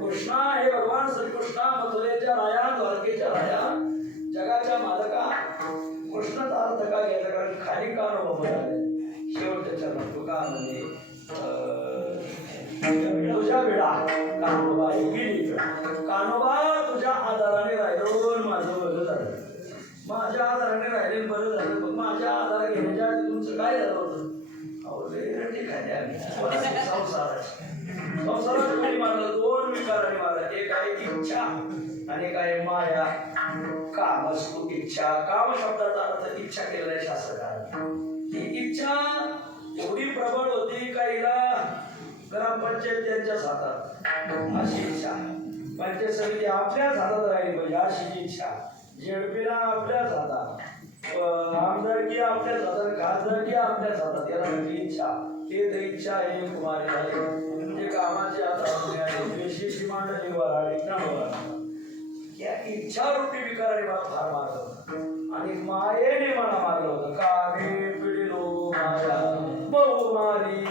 कृष्णा हे भगवान श्रीकृष्णा मथुरेच्या राया द्वारकेच्या राया जगाच्या मालका कृष्णाचा अर्थ का घ्यायचा कारण खाली कानोबा म्हणाले शेवटच्या चरणात तुका म्हणजे तुझ्या वेळा कानोबा गेली कानोबा तुझ्या आधाराने राहिलो माझं बरं झालं माझ्या आधाराने राहिले बरं झालं पण माझ्या आधार घेण्याच्या आधी तुमचं काय झालं होतं? अहो लय ठीक आहे संसारात कोणी मानलं दोन विकाराने मारला, एक आहे इच्छा आणि एक आहे माया. कामस्तु इच्छा, काम शब्दाचा अर्थ इच्छा केलेल्या शास्त्रकारांनी. ही इच्छा एवढी प्रबळ होती का हिला ग्रामपंचायत त्यांच्याच हातात अशी इच्छा, पंचायत समिती आपल्याच हातात राहिली पाहिजे अशी इच्छा, जेडपीला आपल्याच हातात, आमदारकी आपल्याच हातात, खासदारकी आपल्याच हातात, याला म्हणजे इच्छा. ते तर इच्छा आहे कुमारी झाली म्हणजे कामाचे हातात देशीची मांडली वराडी या इच्छा रूपी विकाराने मला फार मारलं होतं आणि मायेने मला मारलं होतं. कामे पिढीलो माया बहुमारी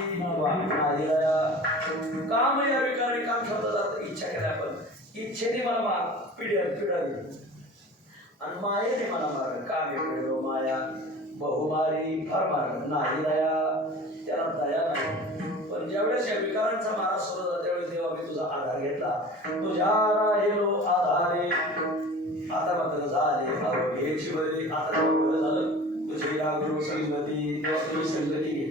काम या विकाराने काम शब्दात इच्छा केल्या, पण इच्छेने मला पिढ्या दिली आणि मायेने मला मारलं. कामे पिढीलो माया बहुमारी फार मारलं, नाही दया, त्याला दया नाही. पण ज्यावेळेस या विकारांचा मारा सुरू झाला त्यावेळेस देवा मी तुझा आधार घेतला, तुझ्या राहिलो आधारे. आता मात्र झाले अवघेची बरे, आता झालं तुझी लागलो संगती, तेव्हा तुझी संगती घे.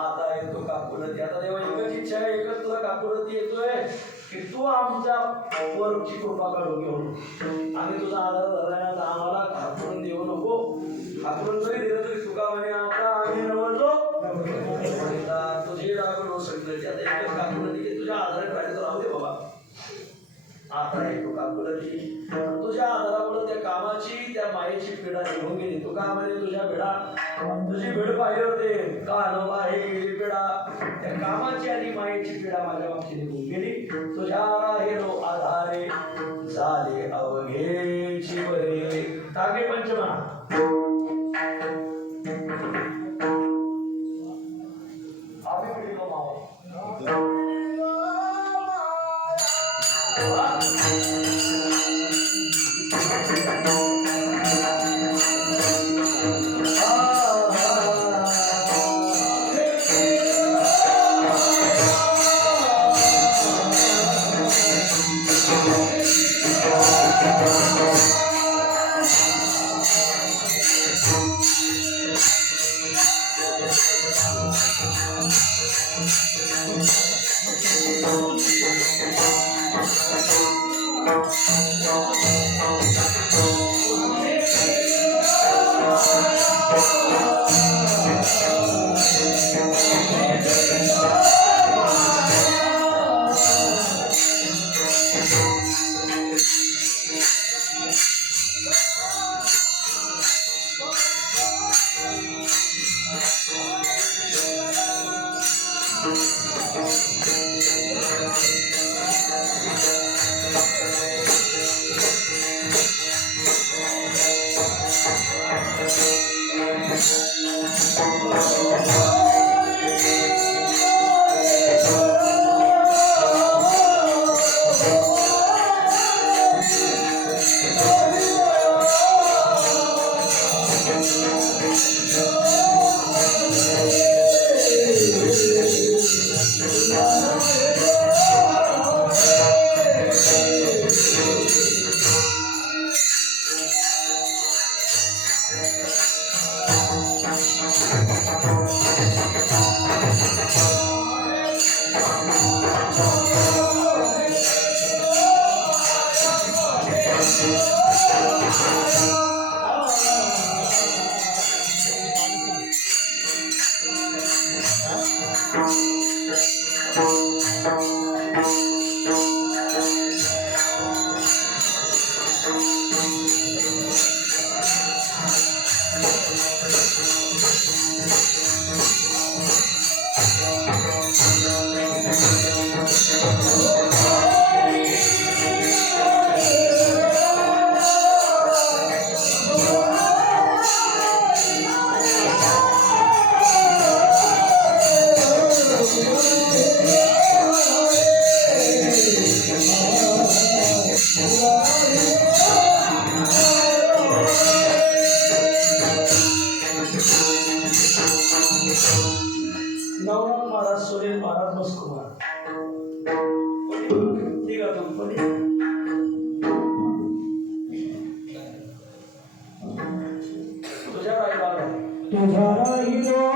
आता येतो काकुलती, आता देवा एकच इच्छा आहे, एकच तुला काकुलती येतोय की तू आमच्या वरची कृपा काढून घेऊन आम्ही तुझा आधार धरण्यात आम्हाला काकुरून देऊ नको. काकुरून जरी दिलं तरी तुका म्हणे आता आम्ही नवरलो तुझी लागलो संगती. आता एकच काकुलती की तुझ्या आधारात राहिले तर राहू दे बाबा. आता येतो काकुलती, तुझ्या आधारामुळे त्या कामाची त्या मायेची पीडा निघून गेली. तू का म्हणे तुझ्या पिढा तुझी भीड पाहिजे होते का नवा हे गेली पिढा, त्या कामाची आणि मायेची पीडा माझ्या बाबतीत निघून गेली. तुझ्या राहिलो आधारे झाले अवघेची बरे. टाके पंचमा आम्ही पिढीलो मावा तुझा राहिलो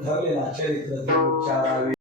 आधारे तुझा राहिलो